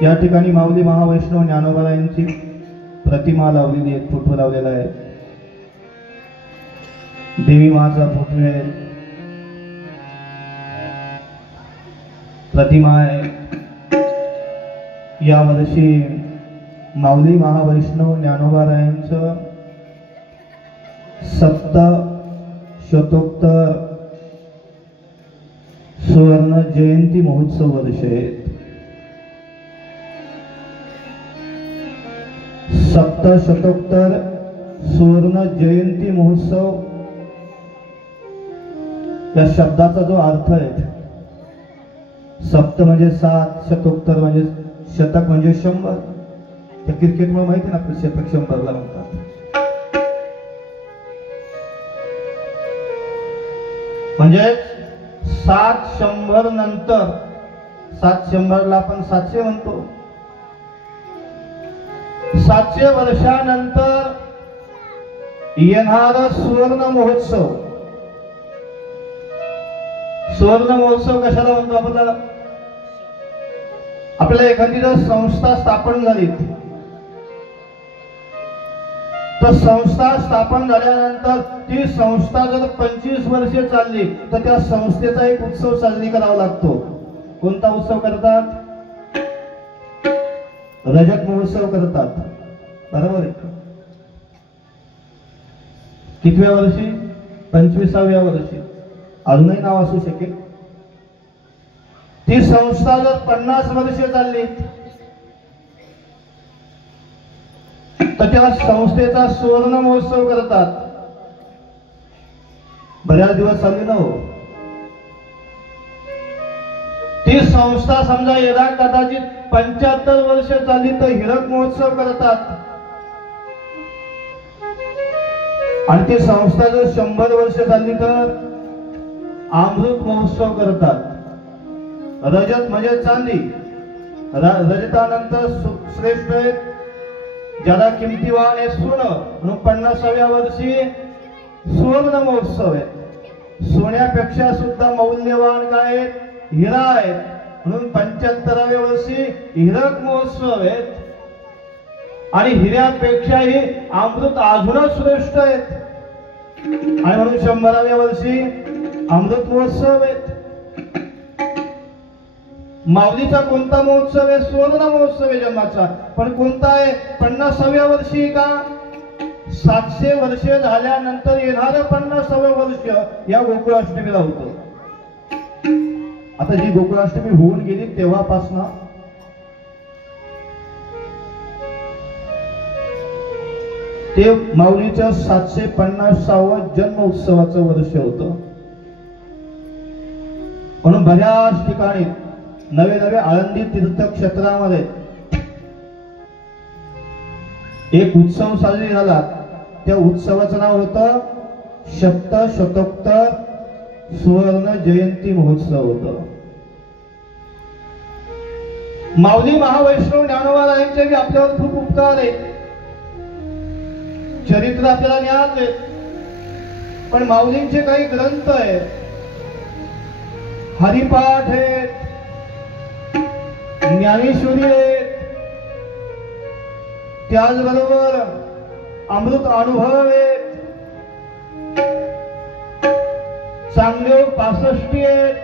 या ठिकाणी माऊली महावैष्णव ज्ञानोबारायांची प्रतिमा लावलेली आहे, फोटो लावलेला आहे. देवी माचा फोटो आहे, प्रतिमा आहे. या वर्षी माऊली महावैष्णव ज्ञानोबारायांचं 7शतोत्तर सुवर्ण जयंती महोत्सव वर्ष आहेत. 7शतोत्तर सुवर्ण जयंती महोत्सव या शब्दाचा जो अर्थ आहे, 7 म्हणजे 7, शतोत्तर म्हणजे शतक म्हणजे 100. त्या क्रिकेटमुळे माहिती ना आपलं शतक 100ला म्हणतात. म्हणजे 700 नंतर 700ला आपण 700 म्हणतो. 700 वर्षानंतर येणारा सुवर्ण महोत्सव. सुवर्ण महोत्सव कशाला म्हणतो आपल्याला? आपल्याला एखादी जर संस्था स्थापन झाली तर संस्था स्थापन झाल्यानंतर ती संस्था जर 25 वर्षे चालली तर त्या संस्थेचा एक उत्सव साजरी करावा लागतो. कोणता उत्सव करतात? रजत महोत्सव करतात. बरोबर आहे. कितव्या वर्षी? 25व्या वर्षी. अजूनही नाव असू शकेल. ती संस्था जर 50 वर्षे चालली तर त्या संस्थेचा सुवर्ण महोत्सव करतात. बऱ्याच दिवस चालली ना हो. ती संस्था समजा यदा कदाचित 75 वर्ष चालली तर हिरक महोत्सव करतात. आणि ती संस्था जर 100 वर्ष चालली तर अमृत महोत्सव करतात. रजत म्हणजे चांदी. रजतानंतर श्रेष्ठ आहेत, ज्याला किमतीवान आहे सोनं, म्हणून 50व्या वर्षी सुवर्ण महोत्सव आहे. सोन्यापेक्षा सुद्धा मौल्यवान काय आहेत? हिरा आहेत, म्हणून 75व्या वर्षी हिरक महोत्सव आहेत. आणि हिऱ्यापेक्षाही अमृत अजूनच श्रेष्ठ आहेत, आणि म्हणून 100व्या वर्षी अमृत महोत्सव आहेत. माऊलीचा कोणता महोत्सव आहे? सुवर्ण महोत्सव आहे जन्माचा. पण कोणता आहे? 50व्या वर्षी का? 700 वर्षे झाल्यानंतर येणारं 50वं वर्ष या गोकुळाष्टमीला होतं. आता जी गोकुळाष्टमी होऊन गेली तेव्हापासून ते माऊलीच्या 750वं जन्म उत्सवाचं वर्ष होतं. म्हणून बऱ्याच ठिकाणी नवे नवे आळंदी तीर्थक्षेत्रामध्ये एक उत्सव साजरी झाला. त्या उत्सवाचं नाव होतं शतोत्तर सुवर्ण जयंती महोत्सव होतं. माऊली महावैष्णव ज्ञानोबा यांचे आपल्यावर खूप उपकार आहेत. चरित्र आपल्याला ज्ञात आहे, पण माऊलींचे काही ग्रंथ आहेत, हरिपाठ आहेत, ज्ञानेश्वरी आहेत, त्याचबरोबर अमृत अनुभव आहेत, चांगदेव 65 आहेत.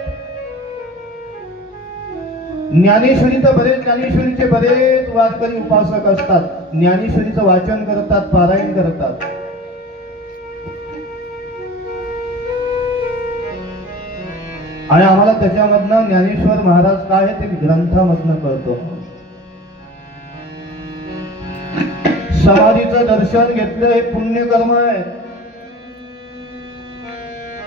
ज्ञानेश्वरीचे बरेच वारकरी उपासक असतात. ज्ञानेश्वरीचं वाचन करतात, पारायण करतात. आणि आम्हाला त्याच्यामधनं ज्ञानेश्वर महाराज काय आहे ते ग्रंथामधनं कळतो. समाधीचं दर्शन घेतलं हे पुण्यकर्म आहे.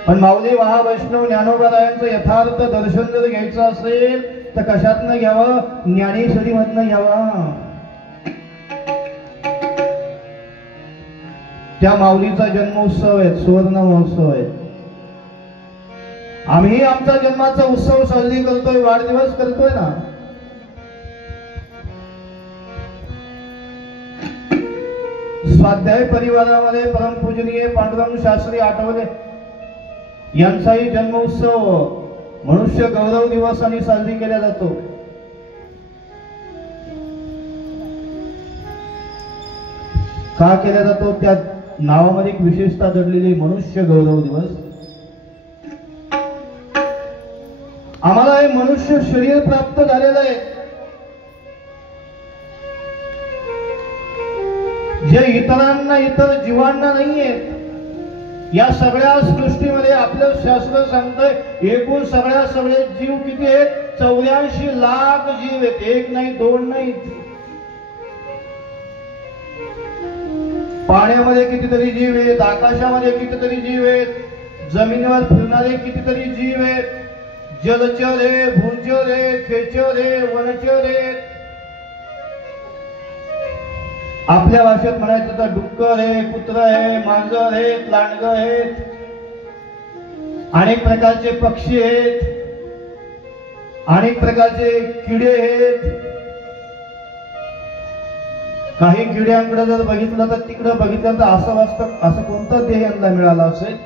पण माऊली महावैष्णव ज्ञानोबारायांचं यथार्थ दर्शन जर घ्यायचं असेल तर कशातनं घ्यावं? ज्ञानेश्वरी मधनं घ्यावं. त्या माऊलीचा जन्मोत्सव आहे, सुवर्ण महोत्सव आहे. आम्ही आमचा जन्माचा उत्सव साजरी करतोय, वाढदिवस करतोय ना. स्वाध्याय परिवारामध्ये परमपूजनीय पांडुरंग शास्त्री आठवले यांचाही जन्मोत्सव मनुष्य गौरव दिवसाने साजरी केला जातो. का केला जातो? त्या नावामध्ये एक विशेषता दडलेली, मनुष्य गौरव दिवस. आम्हाला हे मनुष्य शरीर प्राप्त झालेलं आहे, जे इतरांना, इतर जीवांना नाहीये. या सगळ्या सृष्टीमध्ये आपलं शास्त्र सांगतंय एकूण सगळे जीव किती आहेत? 84 लाख जीव आहेत. एक नाही, दोन नाही. पाण्यामध्ये कितीतरी जीव आहेत, आकाशामध्ये कितीतरी जीव आहेत, जमिनीवर फिरणारे कितीतरी जीव आहेत. जलचर आहे, भूचर आहे, खेचर आहे, वनचर आहे. आपल्या भाषेत म्हणायचं तर डुक्कर आहे, कुत्र आहे, मांजर आहेत, लांडग आहेत, अनेक प्रकारचे पक्षी आहेत, अनेक प्रकारचे किडे आहेत. काही किड्यांकडे जर बघितलं तर तिकडे बघितलं तर असं वाटतं असं कोणतं देह यांना मिळाला असेल.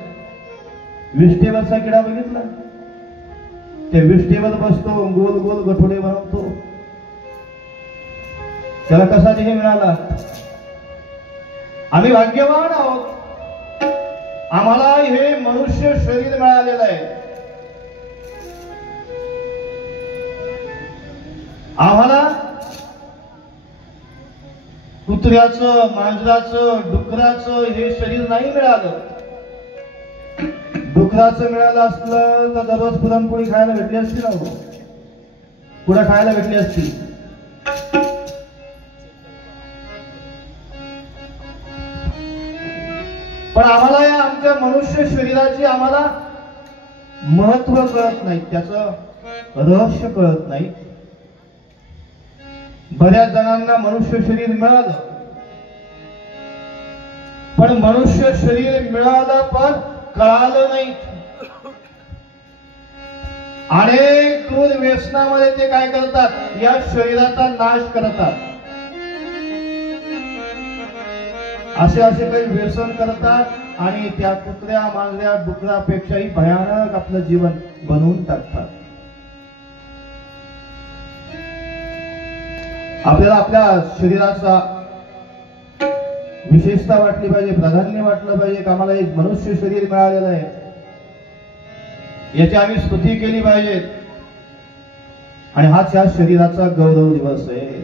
विष्ठेवरचा किडा बघितला, ते विष्ठेवर बसतो, गोल गोल गठोडे बनवतो, त्याला कसा देह मिळाला? आम्ही भाग्यवान आहोत, आम्हाला हे मनुष्य शरीर मिळालेलं आहे. आम्हाला कुत्र्याचं, मांजराचं, डुकराचं हे शरीर नाही मिळालं. डुकराचं मिळालं असलं तर दररोज पुरणपोळी खायला भेटली असती ना, पुढे खायला भेटली असती. पण आम्हाला या आमच्या मनुष्य शरीराची आम्हाला महत्व कळत नाही, त्याचं रहस्य कळत नाही. बऱ्याच जणांना मनुष्य शरीर मिळालं, पण मनुष्य शरीर मिळालं पण कळालं नाही. अनेक दूर व्यसनामध्ये ते काय करतात, या शरीराचा नाश करतात. असे काही व्यसन करतात आणि त्या कुत्र्या, मांजऱ्या, डुकरापेक्षाही भयानक आपलं जीवन बनवून टाकतात. आपल्याला आपल्या शरीराचा विशेषता वाटली पाहिजे, प्राधान्य वाटलं पाहिजे की आम्हाला एक मनुष्य शरीर मिळालेलं आहे, याची आम्ही स्तुती केली पाहिजे. आणि हाच या शरीराचा गौरव दिवस आहे.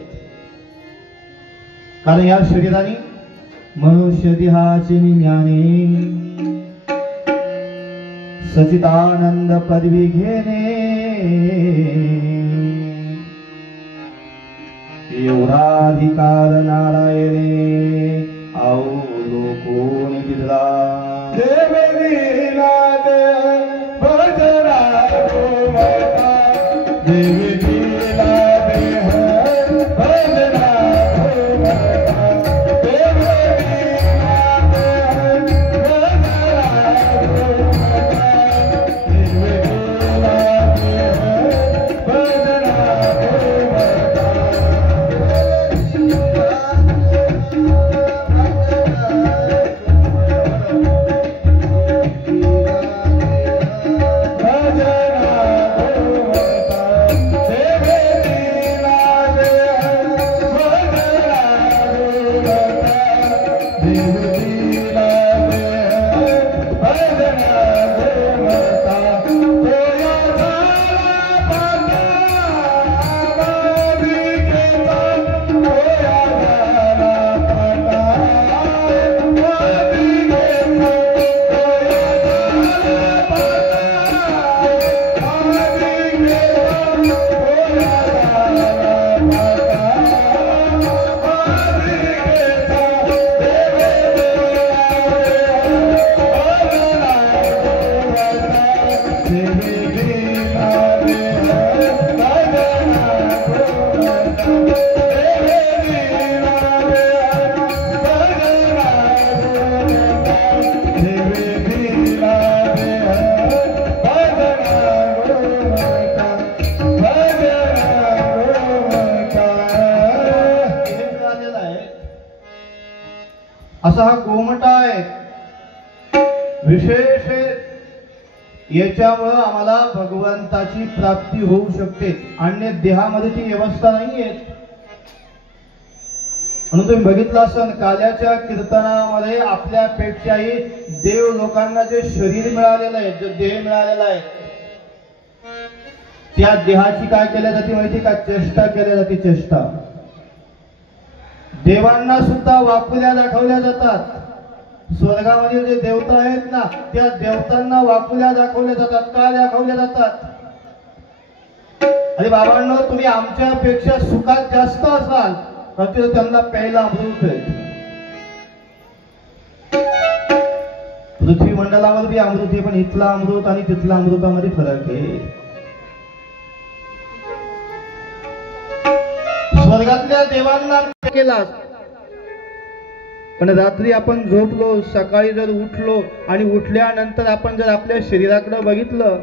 कारण या शरीराने मनुष्य देहाचे ज्ञाने सचिदानंद पदवी घेणे, एवढाधिकार नारायणे अवलोकून दिला. देवलीला देव भजना गोमाता, देवलीला देव भजना गोमाता, देवलीला देव भजना गोमाता, देवलीला देव भजना गोमाता. असा हा गोमटा आहे, विशेष याच्यामुळं आम्हाला भगवंताची प्राप्ती होऊ शकते. अन्य देहामध्ये ती व्यवस्था नाहीये. म्हणून तुम्ही बघितलं असन काल्याच्या कीर्तनामध्ये आपल्यापेक्षाही देव लोकांना जे शरीर मिळालेलं आहे, जो देह मिळालेला आहे, त्या देहाची काय केल्या जाते माहिती का? चेष्टा केल्या जाते, चेष्टा. देवांना सुद्धा वाकुल्या दाखवल्या जातात. स्वर्गामध्ये जे देवता आहेत ना, त्या देवतांना वाकुल्या दाखवल्या जातात. का दाखवल्या जातात? अरे बाबांनो, तुम्ही आमच्यापेक्षा सुखात जास्त असाल तर त्यांना प्यायला अमृत आहे. पृथ्वी मंडलामध्ये बी अमृत आहे, पण इथला अमृत आणि तिथला अमृतामध्ये फरक आहे. स्वर्गातल्या देवांना केला, पण रात्री आपण झोपलो, सकाळी जर उठलो आणि उठल्यानंतर आपण जर आपल्या शरीराकडे बघितलं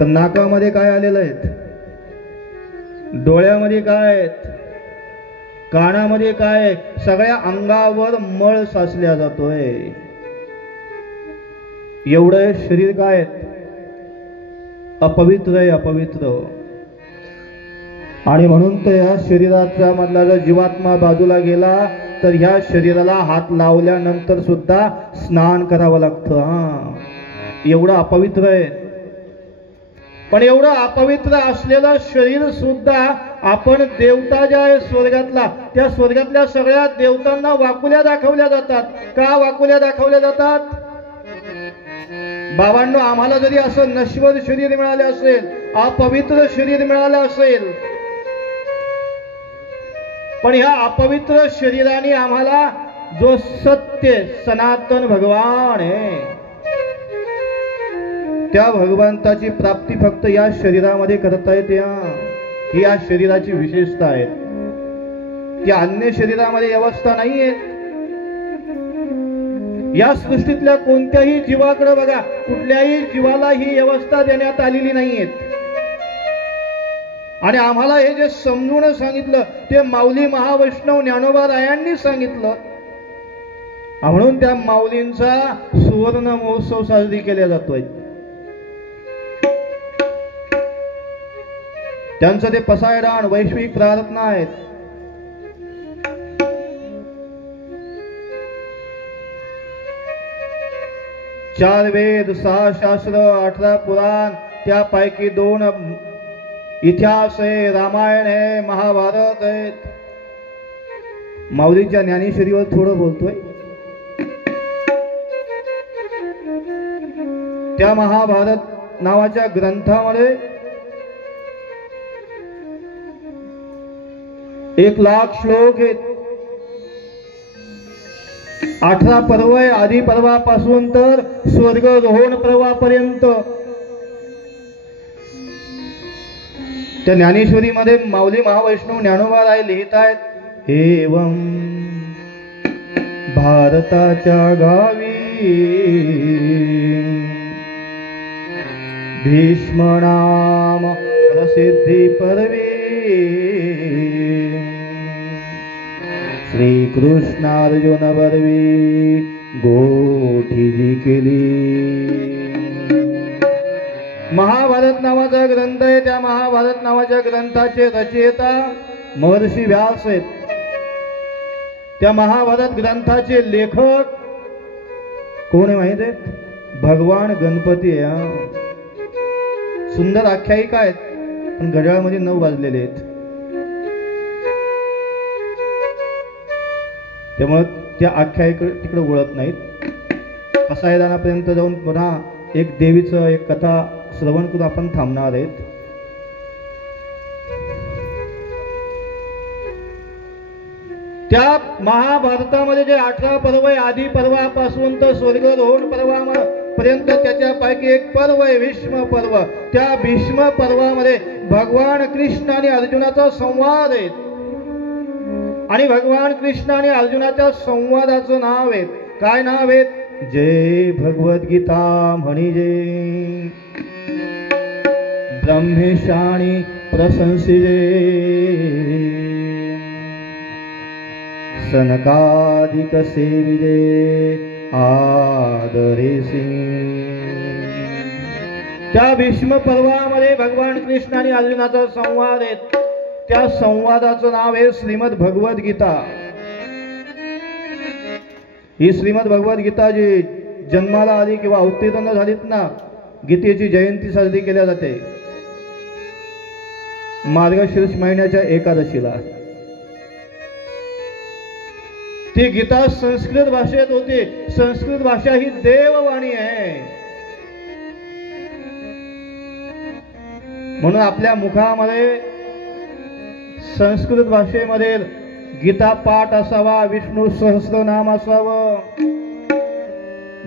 तर नाकामध्ये काय आलेलं आहे, डोळ्यामध्ये काय आहेत, कानामध्ये काय आहे, सगळ्या अंगावर मळ साचल्या जातोय. एवढं शरीर काय अपवित्र आहे, अपवित्र. आणि म्हणून तर या शरीराचा मधला जर जीवात्मा बाजूला गेला तर ह्या शरीराला हात लावल्यानंतर सुद्धा स्नान करावं लागतं. एवढं अपवित्र आहे. पण एवढं अपवित्र असलेलं शरीर सुद्धा आपण देवता ज्या आहे स्वर्गातला, त्या स्वर्गातल्या सगळ्या देवतांना वाकुल्या दाखवल्या जातात. का वाकुल्या दाखवल्या जातात? बाबांनो, आम्हाला जरी असं नश्वर शरीर मिळाले असेल, अपवित्र शरीर मिळालं असेल, पण ह्या अपवित्र शरीराने आम्हाला जो सत्य सनातन भगवान आहे, त्या भगवंताची प्राप्ती फक्त या शरीरामध्ये करता येते. ही या शरीराची विशेषता आहे. की अन्य शरीरामध्ये व्यवस्था नाहीये. या सृष्टीतल्या कोणत्याही जीवाकडे बघा, कुठल्याही जीवाला ही व्यवस्था देण्यात आलेली नाहीये. आणि आम्हाला हे जे समजून सांगितलं ते माऊली महावैष्णव ज्ञानोबा रायांनी सांगितलं. म्हणून त्या माऊलींचा सुवर्ण महोत्सव साजरी केला जातोय. त्यांचं ते पसायदान वैश्विक प्रार्थना आहेत. चार वेद, 6 शास्त्र, 18 पुराण, त्यापैकी 2 इतिहास आहे, रामायण आहे, महाभारत आहे. माऊलींच्या ज्ञानेश्वरीवर थोडं बोलतोय. त्या महाभारत नावाच्या ग्रंथामध्ये 1,00,000 श्लोक आहेत. 18 पर्व आहे. आधी पर्वापासून तर स्वर्गरोहण पर्वापर्यंत. त्या ज्ञानेश्वरीमध्ये माऊली महावैष्णव ज्ञानोबा राय लिहित आहेत, एवं भारताच्या गावी भीष्मनाम प्रसिद्धी पर्वी श्रीकृष्णार्जुन बर्वी गोठी जी केली. महाभारत नावाचा ग्रंथ आहे. त्या महाभारत नावाच्या ग्रंथाचे रचयिता महर्षी व्यास आहेत. त्या महाभारत ग्रंथाचे लेखक कोण आहे माहित आहे? भगवान गणपती आहे. सुंदर आख्यायिका आहेत, पण घड्याळामध्ये 9 वाजलेले आहेत. त्यामुळे त्या आख्यायिका तिकडे वळत नाहीत. पसायदानापर्यंत जाऊन पुन्हा एक देवीचं एक कथा श्रवण करून आपण थांबणार आहेत. त्या महाभारतामध्ये जे 18 पर्व आहे, आधी पर्वापासून तर स्वर्गरोहण पर्वापर्यंत, त्याच्यापैकी एक पर्व आहे भीष्म पर्व. त्या भीष्म पर्वामध्ये भगवान कृष्ण आणि अर्जुनाचा संवाद आहे. आणि भगवान कृष्ण आणि अर्जुनाच्या संवादाचं नाव आहे. काय नाव आहे? जय भगवद्गीता म्हणजे ब्रह्मेशाणी प्रशंसिजे सनकादिक सेविजे आदरेसी. त्या भीष्म पर्वामध्ये भगवान कृष्ण आणि अर्जुनाचा संवाद आहे. त्या संवादाचं नाव आहे श्रीमद भगवद गीता. ही श्रीमद भगवद गीता जी जन्माला आली किंवा अवतीर्ण झालीत ना, गीतेची जयंती साजरी केल्या जाते मार्गशीर्ष महिन्याच्या एकादशीला. ती गीता संस्कृत भाषेत होती. संस्कृत भाषा ही देववाणी आहे. म्हणून आपल्या मुखामध्ये संस्कृत भाषेमध्ये गीता पाठ असावा, विष्णू सहस्रनाम असावं,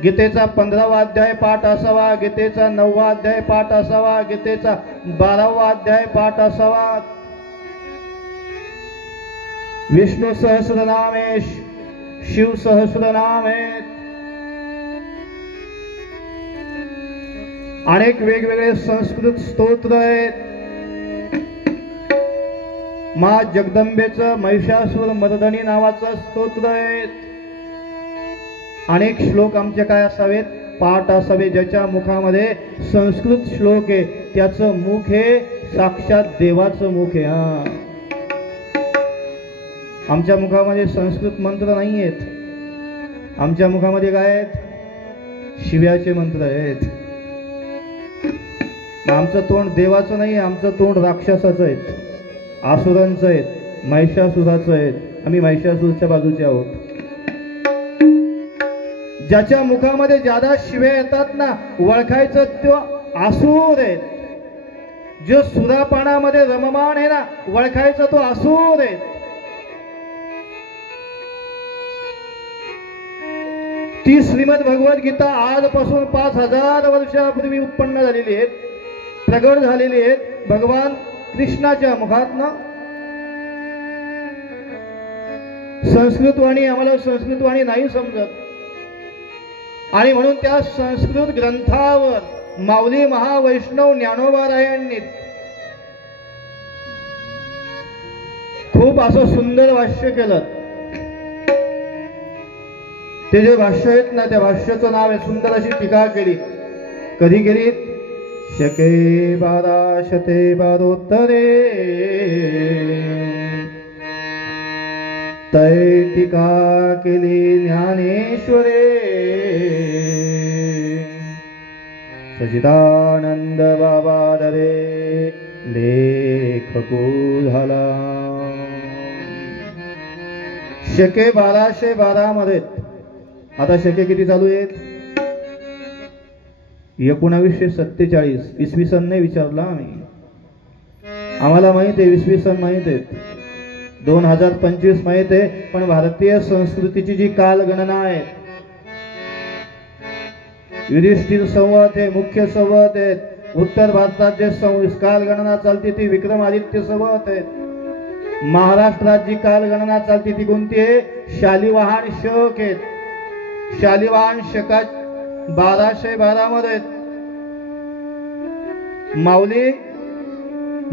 गीतेचा 15वा अध्याय पाठ असावा, गीतेचा 9वा अध्याय पाठ असावा, गीतेचा 12वा अध्याय पाठ असावा. विष्णू सहस्रनाम आहे, शिव सहस्रनाम आहे. अनेक वेगवेगळे संस्कृत स्तोत्र आहेत. माँ जगदंबेचं महिषासुर मर्दनी नावाचं स्तोत्र आहे. अनेक श्लोक आमचे काय असावेत? पाठ असावे. ज्याच्या मुखामध्ये संस्कृत श्लोक आहे त्याचं मुख हे साक्षात देवाचं मुख आहे. आमच्या मुखामध्ये संस्कृत मंत्र नाही आहेत, आमच्या मुखामध्ये काय आहेत? शिव्याचे मंत्र आहेत. आमचं तोंड देवाचं नाही, आमचं तोंड राक्षसाचं आहे, आसुरांचं आहे, महिषासुराचं आहे. आम्ही महिषासुरच्या बाजूचे आहोत. ज्याच्या मुखामध्ये ज्यादा शिव्या येतात ना, ओळखायचं तो आसूर आहे. जो सुरापानामध्ये रममाण आहे ना, ओळखायचा तो आसूर आहे. ती श्रीमद भगवत गीता आजपासून 5000 वर्षापूर्वी उत्पन्न झालेली आहेत, प्रगट झालेली आहेत भगवान कृष्णाच्या मुखातनं. संस्कृतवाणी आम्हाला संस्कृतवाणी नाही समजत, आणि म्हणून त्या संस्कृत ग्रंथावर माऊली महावैष्णव ज्ञानोबारायांनी खूप असं सुंदर भाष्य केलं. ते जे भाष्य आहेत ना, त्या भाष्याचं नाव आहे, सुंदर अशी टीका केली. कधी केली? शके 1212 तै टीका केली ज्ञानेश्वरे. सच्चिदानंद बाबा दरे लेखको झाला. शके 1212 मध्ये. आता शके किती चालू आहेत? 1947. इसवी सन नाही विचारला आम्ही, आम्हाला माहित आहे इसवी सन माहित आहे, 2025 माहित आहे. पण भारतीय संस्कृतीची जी कालगणना आहे, युधिष्ठिर संवत आहे, मुख्य संवत आहे. उत्तर भारतात जे कालगणना चालते ती विक्रमादित्य संवत आहे. महाराष्ट्रात जी कालगणना चालते ती कोणती आहे? शालिवाहन शक आहेत. शालिवाहन शकात 1212 मध्ये माऊली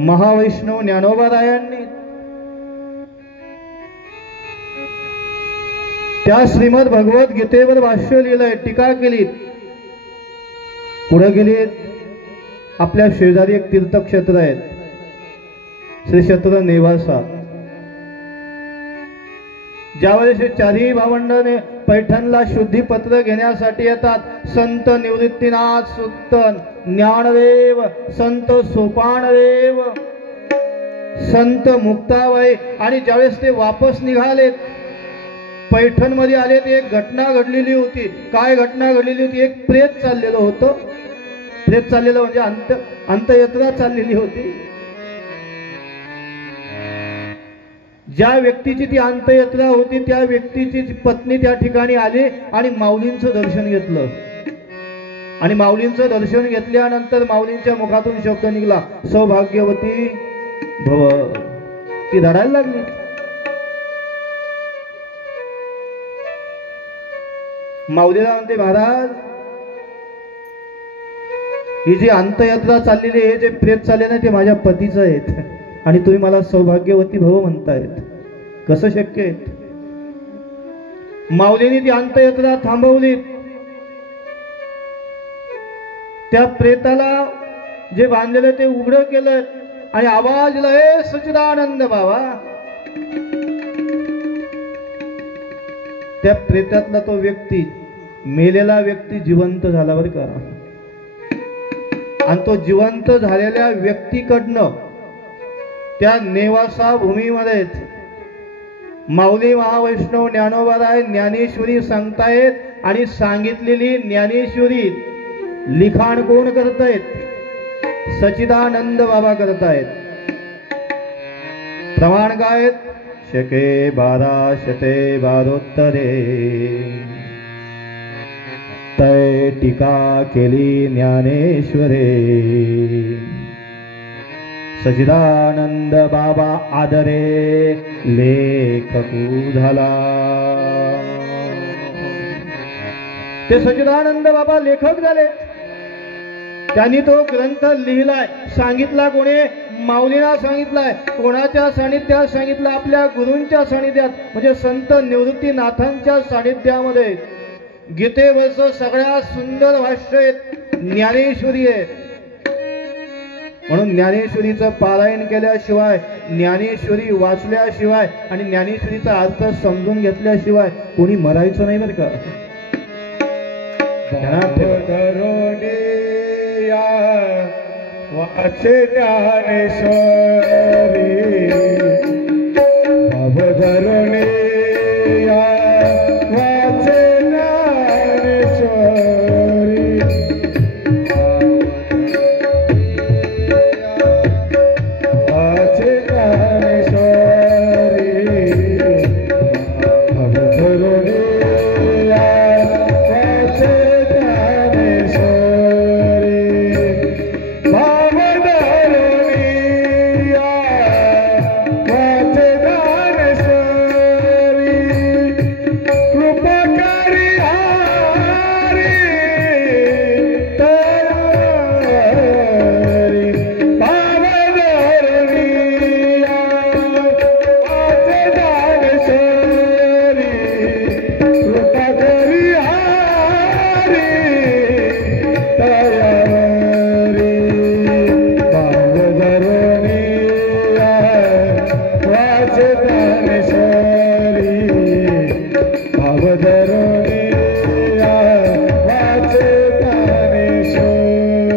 महावैष्णव ज्ञानोबारायांनी त्या श्रीमद भगवत गीतेवर भाष्य लिहिलंय, टीका केली. पुढे गेली. आपल्या शेजारी एक तीर्थक्षेत्र आहे, श्री क्षेत्र नेवासा. ज्यावेळेस चारही भावंडाने पैठणला शुद्धीपत्र घेण्यासाठी येतात, संत निवृत्तीनाथ सुत्त ज्ञानदेव, संत सोपानदेव, संत मुक्ताबाई, आणि ज्यावेळेस ते वापस निघालेत, पैठण मध्ये आले, ते एक घटना घडलेली होती. काय घटना घडलेली होती? एक प्रेत चाललेलं होतं. प्रेत चाललेलं म्हणजे अंत्ययात्रा चाललेली होती. ज्या व्यक्तीची ती अंत्ययात्रा होती त्या व्यक्तीची पत्नी त्या ठिकाणी आली आणि माऊलींचं दर्शन घेतलं. आणि माऊलींचं दर्शन घेतल्यानंतर माऊलींच्या मुखातून शब्द निघला, सौभाग्यवती भव. ती रडायला लागली. माऊलीला म्हणते, महाराज, ही जी अंत्ययात्रा चाललेली आहे, जे प्रेत चालले ना, ते माझ्या पतीचं आहेत, आणि तुम्ही मला सौभाग्यवती भव म्हणतायत, कसं शक्य आहे? माऊलीने ती अंत्ययात्रा थांबवली. त्या प्रेताला जे बांधलेलं ते उघडं केलं आणि आवाज दिला, हे सच्चिदानंद बाबा. त्या प्रेतातला तो व्यक्ती, मेलेला व्यक्ती जिवंत झाला बरं का. आणि तो जिवंत झालेल्या व्यक्तीकडनं त्या नेवासा भूमीमध्ये माऊली महावैष्णव ज्ञानोबाराय ज्ञानेश्वरी सांगतायत. आणि सांगितलेली ज्ञानेश्वरी लिखाण कोण करतायत? सच्चिदानंद बाबा करतायत. प्रमाण काय? शके 1212 तै टीका केली ज्ञानेश्वरे. सच्चिदानंद बाबा आदरे लेखकू झाला. ते सच्चिदानंद बाबा लेखक झाले. त्यांनी तो ग्रंथ लिहिलाय. सांगितला कोणी? माऊलीला सांगितलाय. कोणाच्या सानिध्यात सांगितलं? आपल्या गुरूंच्या सानिध्यात, म्हणजे संत निवृत्तीनाथांच्या सानिध्यामध्ये. गीतेवरचं सगळ्यात सुंदर भाष्य ज्ञानेश्वरी आहे. म्हणून ज्ञानेश्वरीचं पारायण केल्याशिवाय, ज्ञानेश्वरी वाचल्याशिवाय आणि ज्ञानेश्वरीचा अर्थ समजून घेतल्याशिवाय कोणी मरायचं नाही बरं का. ध्यानात ठेवा. धरोणीया वाचे ज्ञानेश्वरी, धरोणीया वाचे ज्ञानेश्वरी, वाचे ज्ञानेश्वरी, धरोणीया वाचे ज्ञानेश्वरी, भावधरोणीया वाचे ज्ञानेश्वरी, कृपा करी हरी तयारी, भावधरोणीया वाचे ज्ञानेश्वरी, कृपा करी हरी तयारी, भावधरोणीया वाचे ज्ञानेश्वरी, भावधरोणीया वाचे ज्ञानेश्वरी,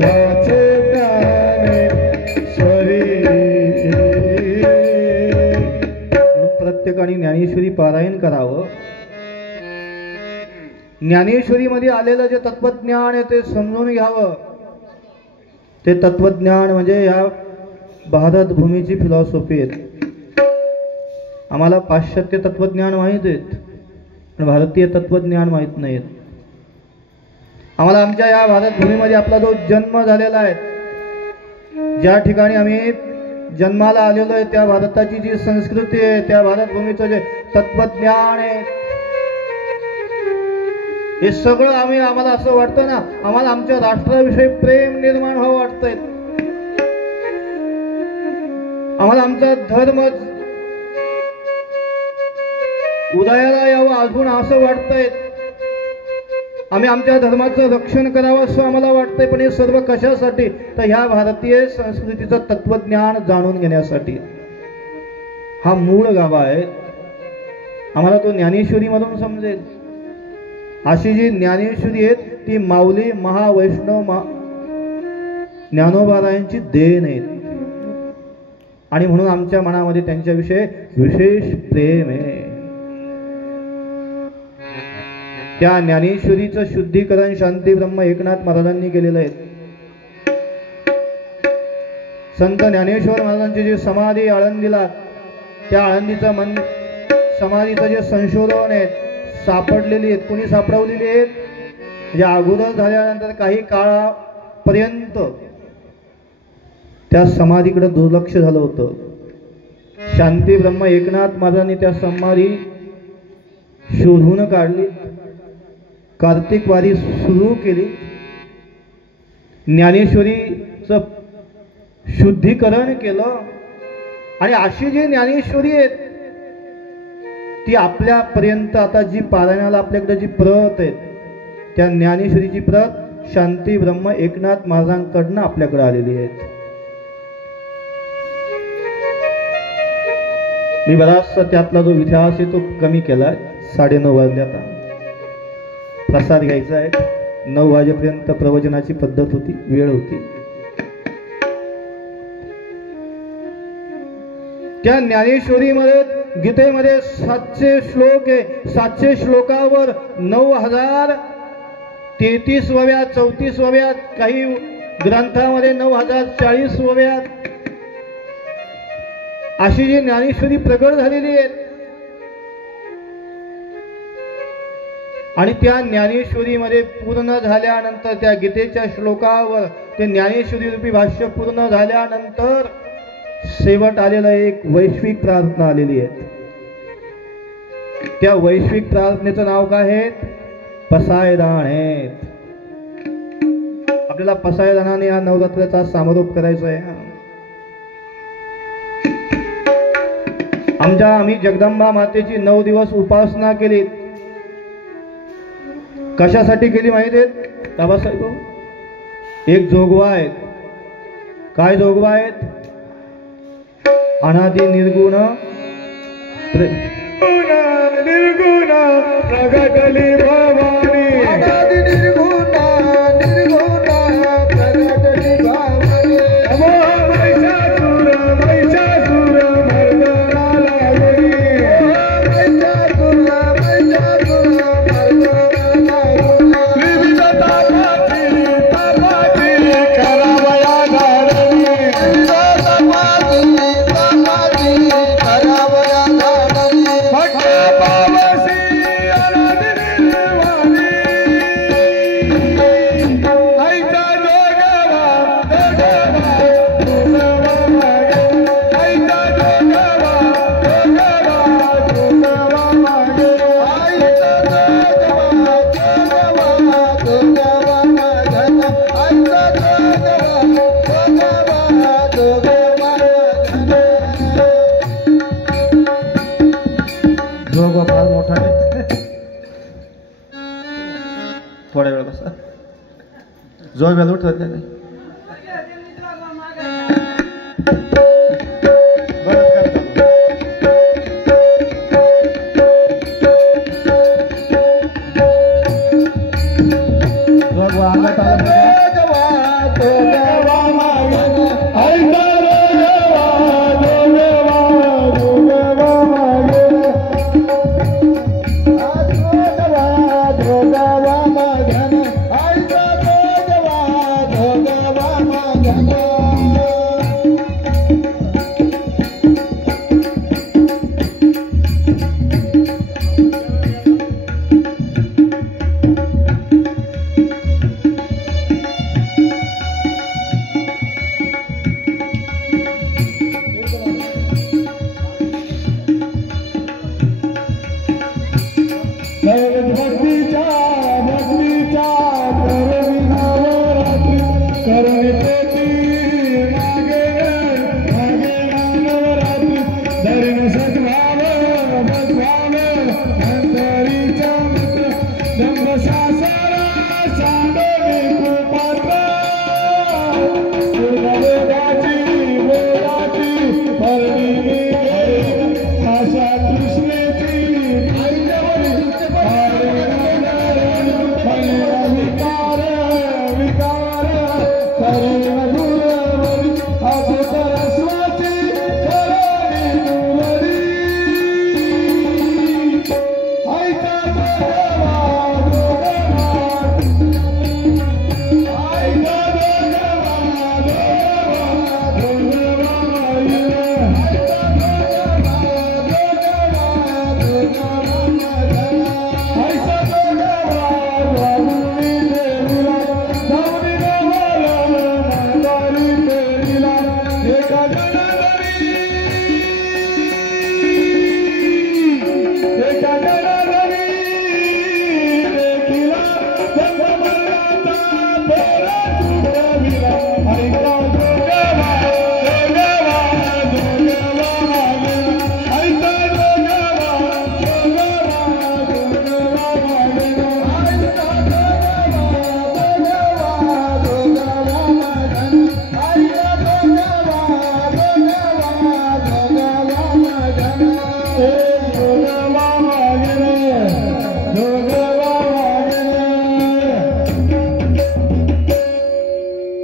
वाचे ज्ञानेश्वरी. म्हणून प्रत्येकाने ज्ञानेश्वरी पारायण करावं. ज्ञानेश्वरीमध्ये आलेलं जे तत्वज्ञान आहे ते समजून घ्यावं. ते तत्वज्ञान म्हणजे या भारत भूमीची फिलॉसॉफी आहे. आम्हाला पाश्चात्य तत्वज्ञान माहीत आहेत, पण भारतीय तत्वज्ञान माहीत नाहीत. आम्हाला आमच्या या भारत भूमीमध्ये आपला जो जन्म झालेला आहे, ज्या ठिकाणी आम्ही जन्माला आलेलो आहे, त्या भारताची जी संस्कृती आहे, त्या भारत भूमीचं जे तत्वज्ञान आहे, हे सगळं आम्हाला असं वाटतं ना, आम्हाला आमच्या राष्ट्राविषयी प्रेम निर्माण व्हावं वाटतंय. आम्हाला आमचा धर्म उदयाला यावं अजून असं वाटतंय. आम्ही आमच्या धर्माचं रक्षण करावं असं आम्हाला वाटतंय. पण हे सर्व कशासाठी? तर ह्या भारतीय संस्कृतीचं तत्वज्ञान जाणून घेण्यासाठी. हा मूळ गाभा आहे. आम्हाला तो ज्ञानेश्वरी मधून समजेल. अशी जी ज्ञानेश्वरी आहे ती माऊली महावैष्णव ज्ञानोबारायांची देण आहे. आणि म्हणून आमच्या मनामध्ये त्यांच्याविषयी विशेष प्रेम आहे. त्या ज्ञानेश्वरीचं शुद्धीकरण शांती ब्रह्म एकनाथ महाराजांनी केलेलं आहे. संत ज्ञानेश्वर महाराजांची जी समाधी आळंदीला, त्या आळंदीचं समाधीचं जे संशोधन आहे सापडलेली आहेत. कोणी सापडवलेली आहेत? म्हणजे अगोदर झाल्यानंतर काही काळापर्यंत त्या समाधीकडे दुर्लक्ष झालं होतं. शांती ब्रह्म एकनाथ महाराजांनी त्या समाधी शोधून काढली, कार्तिक वारी सुरू केली, ज्ञानेश्वरीचं शुद्धीकरण केलं. आणि अशी जी ज्ञानेश्वरी आहे ती आपल्यापर्यंत आता जी पारायणाला आपल्याकडे जी प्रत आहे, त्या ज्ञानेश्वरीची प्रत शांती ब्रह्म एकनाथ महाराजांकडनं आपल्याकडे आलेली आहे. मी बराचसा त्यातला जो इतिहास आहे तो कमी केला. 9:30 वाजले. आता प्रसाद घ्यायचा आहे. 9 वाजेपर्यंत प्रवचनाची पद्धत होती, वेळ होती. त्या ज्ञानेश्वरीमध्ये गीतेमध्ये 700 श्लोक आहे. 700 श्लोकावर 9033 वव्यात, 34 वव्यात, काही ग्रंथामध्ये 9040 वव्यात अशी जी ज्ञानेश्वरी प्रगट झालेली आहे. आणि त्या ज्ञानेश्वरीमध्ये पूर्ण झाल्यानंतर, त्या गीतेच्या श्लोकावर ते ज्ञानेश्वरी रूपी भाष्य पूर्ण झाल्यानंतर शेवट आलेला एक वैश्विक प्रार्थना आलेली आहे. त्या वैश्विक प्रार्थनेचं नाव काय आहे? पसायदान आहे. आपल्याला पसायदानाने या नवरात्राचा समारोप करायचा आहे. आम्ही जगदंबा मातेची 9 दिवस उपासना केली. कशासाठी केली माहिती आहे बाबासाहेब? एक जोगवा आहे. काय जोगवा आहेत? अनादि निर्गुण निर्गुण प्रगटली भवानी अनादि निर्गुण प्रगटली भवानी नमो महिषासुर महिषासुर मर्दनाला गरी महिषासुर मर्दनाला विविध तापाची करावया धाडली भक्त पावसी अनादि निर्वाणी आईचा जोगवा जोगवा मागे आईचा जोगवा मागे आईचा जोगवा मगन आईचा जोगवा फार मोठा आहे. थोड्या वेळ बसा. जोगव्याला उठत नाही. बरंच काय चालू. जोगवा अंगात आला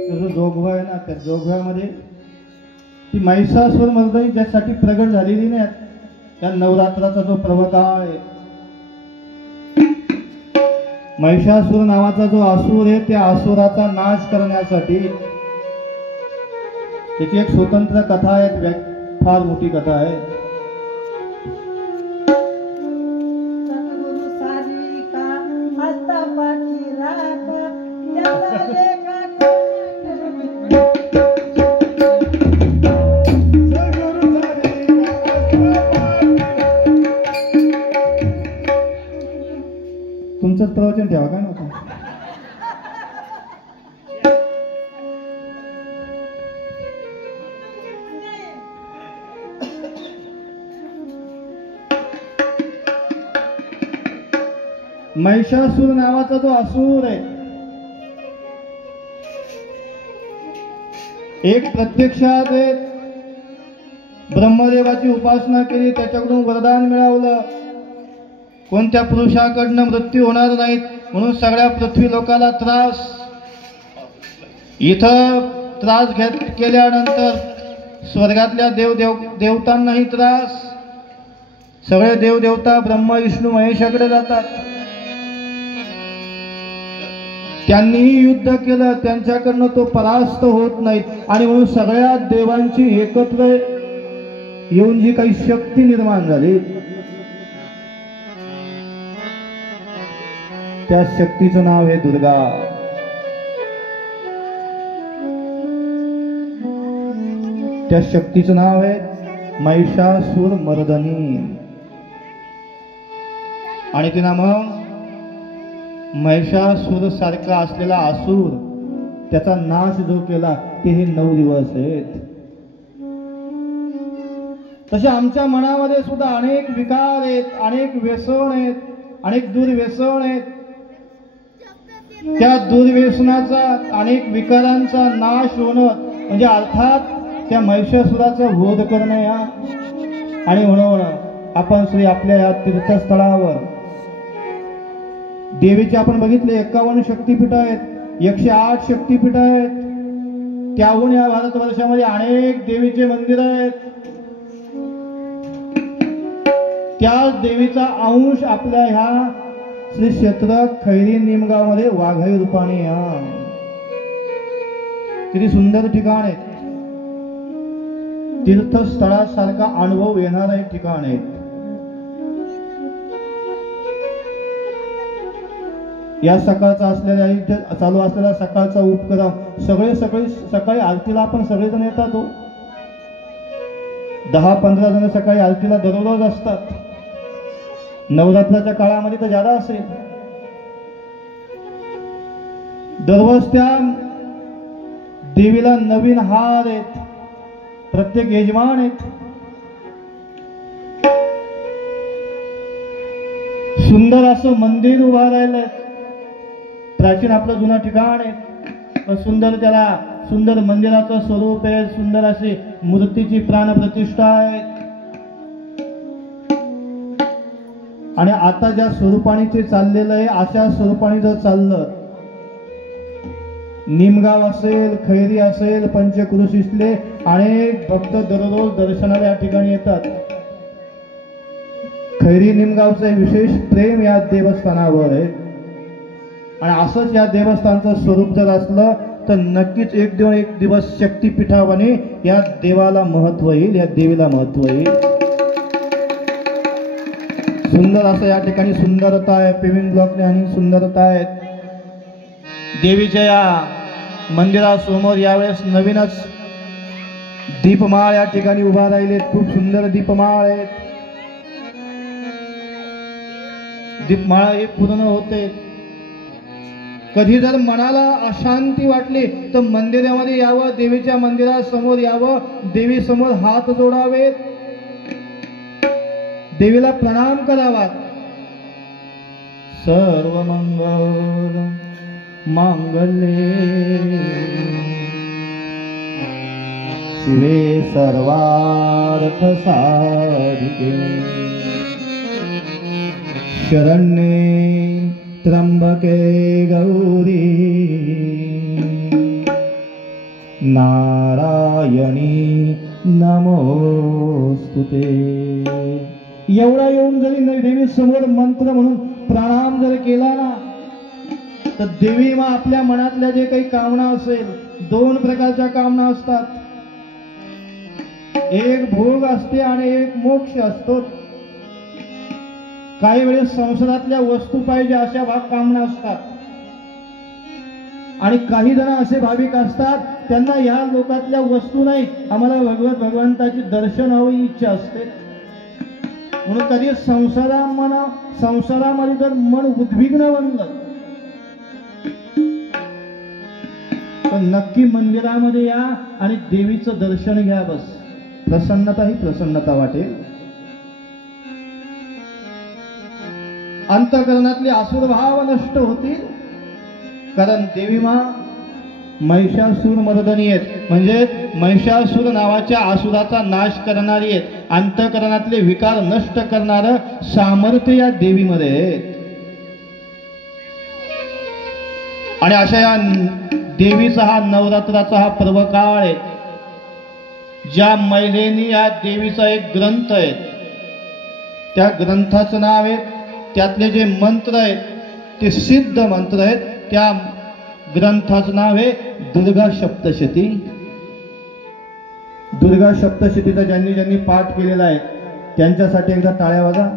म्हणजे जोगव्यामध्ये ती महिषासुर मर्दिनी ज्यासाठी प्रगट झालेली नाही त्या नवरात्राचा जो प्रवकाळ आहे. महिषासुर नावाचा जो असुर आहे त्या असुराचा नाश करण्यासाठी त्याची एक स्वतंत्र कथा आहे. फार मोठी कथा आहे. तुमचंच प्रवचन ठेवा का नव्हतं. महिषासुर नावाचा जो असुर आहे एक प्रत्यक्षात ब्रह्मदेवाची उपासना केली, त्याच्याकडून वरदान मिळवलं, कोणत्या पुरुषाकडनं मृत्यू होणार नाहीत म्हणून सगळ्या पृथ्वी लोकाला त्रास. इथं त्रास केल्यानंतर स्वर्गातल्या देवतांनाही त्रास. सगळे देवदेवता ब्रह्मा विष्णू महेशाकडे जातात. त्यांनीही युद्ध केलं, त्यांच्याकडनं तो परास्त होत नाही. आणि म्हणून सगळ्या देवांची एकत्र येऊन जी काही शक्ती निर्माण झाली, त्या शक्तीचं नाव आहे दुर्गा. त्या शक्तीचं नाव आहे महिषासुर मर्दनी. आणि तिला मग महिषासुर सारखा असलेला असुर, त्याचा नाश जो केला ते हे 9 दिवस आहेत. तसे आमच्या मनामध्ये सुद्धा अनेक विकार आहेत, अनेक व्यसन आहेत, अनेक दुर्व्यसन आहेत. त्या दुर्व्यसनाचा, अनेक विकारांचा नाश होणं म्हणजे अर्थात त्या महिषासुराचा वध करणं या. आणि म्हणून आपण श्री आपल्या या तीर्थस्थळावर देवीचे आपण बघितले 51 शक्तिपीठ आहेत, 108 शक्तिपीठ आहेत. त्याहून या भारतवर्षामध्ये अनेक देवीचे मंदिर आहेत. त्या देवीचा अंश आपल्या ह्या श्री क्षेत्र खैरी निमगाव मध्ये वाघाई रूपाने या. किती सुंदर ठिकाण आहे, तीर्थस्थळासारखा अनुभव येणारं एक ठिकाण आहे. या सकाळचा असलेल्या इथे चालू असलेला सकाळचा उपक्रम सकाळी आरतीला आपण सगळेजण येतात. 10-15 जण सकाळी आरतीला दररोज असतात. नवरात्राच्या काळामध्ये तर जादा असेल. दररोज त्या देवीला नवीन हार आहेत, प्रत्येक यजमान आहेत. सुंदर असं मंदिर उभा राहिलंय. प्राचीन आपलं जुनं ठिकाण आहे, सुंदर त्याला सुंदर मंदिराचं स्वरूप आहे, सुंदर अशी मूर्तीची प्राणप्रतिष्ठा आहे. आणि आता ज्या स्वरूपाने ते चाललेलं आहे, अशा स्वरूपाने जर चाललं, निमगाव असेल, खैरी असेल, पंचक्रोशीतले अनेक भक्त दररोज दर्शनाला या ठिकाणी येतात. खैरी निमगावचं विशेष प्रेम या देवस्थानावर आहे. आणि असंच या देवस्थानचं स्वरूप जर असलं तर नक्कीच एक दिवस शक्तिपीठावाने या देवाला महत्व येईल, या देवीला महत्व येईल. सुंदर असं या ठिकाणी सुंदरता आहे, पेविंग ब्लॉकने आणि सुंदरता आहे. देवीच्या या मंदिरासमोर यावेळेस नवीनच दीपमाळ या ठिकाणी उभा राहिलेत. खूप सुंदर दीपमाळ आहेत. दीपमाळ हे पूर्ण होते. कधी जर मनाला अशांती वाटली तर मंदिरामध्ये यावं, देवीच्या मंदिरासमोर यावं, देवी समोर हात जोडावेत, देवीला प्रणाम करावा. सर्व मंगल मांगल्ये शिवे सर्वार्थ साधिके शरण्ये त्र्यंबके गौरी नारायणी नमोस्तुते. एवढा येऊन जरी देवी समोर मंत्र म्हणून प्रणाम जर केला ना, तर देवी मग आपल्या मनातल्या जे काही कामना असेल, 2 प्रकारच्या कामना असतात. एक भोग असते आणि एक मोक्ष असतो. काही वेळेस संसारातल्या वस्तू पाहिजे अशा कामना असतात. आणि काही जण असे भाविक असतात, त्यांना या लोकातल्या वस्तू नाही, आम्हाला भगवंताची दर्शन हवी इच्छा असते. म्हणून कधी संसारामध्ये जर मन उद्विग्न बनलं तर नक्की मंदिरामध्ये या आणि देवीचं दर्शन घ्या. बस प्रसन्नता ही प्रसन्नता वाटेल. अंतःकरणातले आसुरभाव नष्ट होतील. कारण देवी माँ महिषासूर मर्दनी आहेत, म्हणजे महिषासूर नावाच्या असुराचा नाश करणारी आहेत, अंतःकरणातले विकार नष्ट करणारं सामर्थ्य या देवीमध्ये आहे. आणि अशा या देवीचा हा नवरात्राचा हा पर्व काळ आहे. ज्या महिलेनी या देवीचा एक ग्रंथ आहे, त्या ग्रंथाचं नाव आहे, त्यातले जे मंत्र आहेत ते सिद्ध मंत्र आहेत. त्या ग्रंथाचं नाव आहे दुर्गा सप्तशती. दुर्गा सप्तशतीचा ज्यांनी ज्यांनी पाठ केलेला आहे त्यांच्यासाठी एकदा टाळ्या वाजा.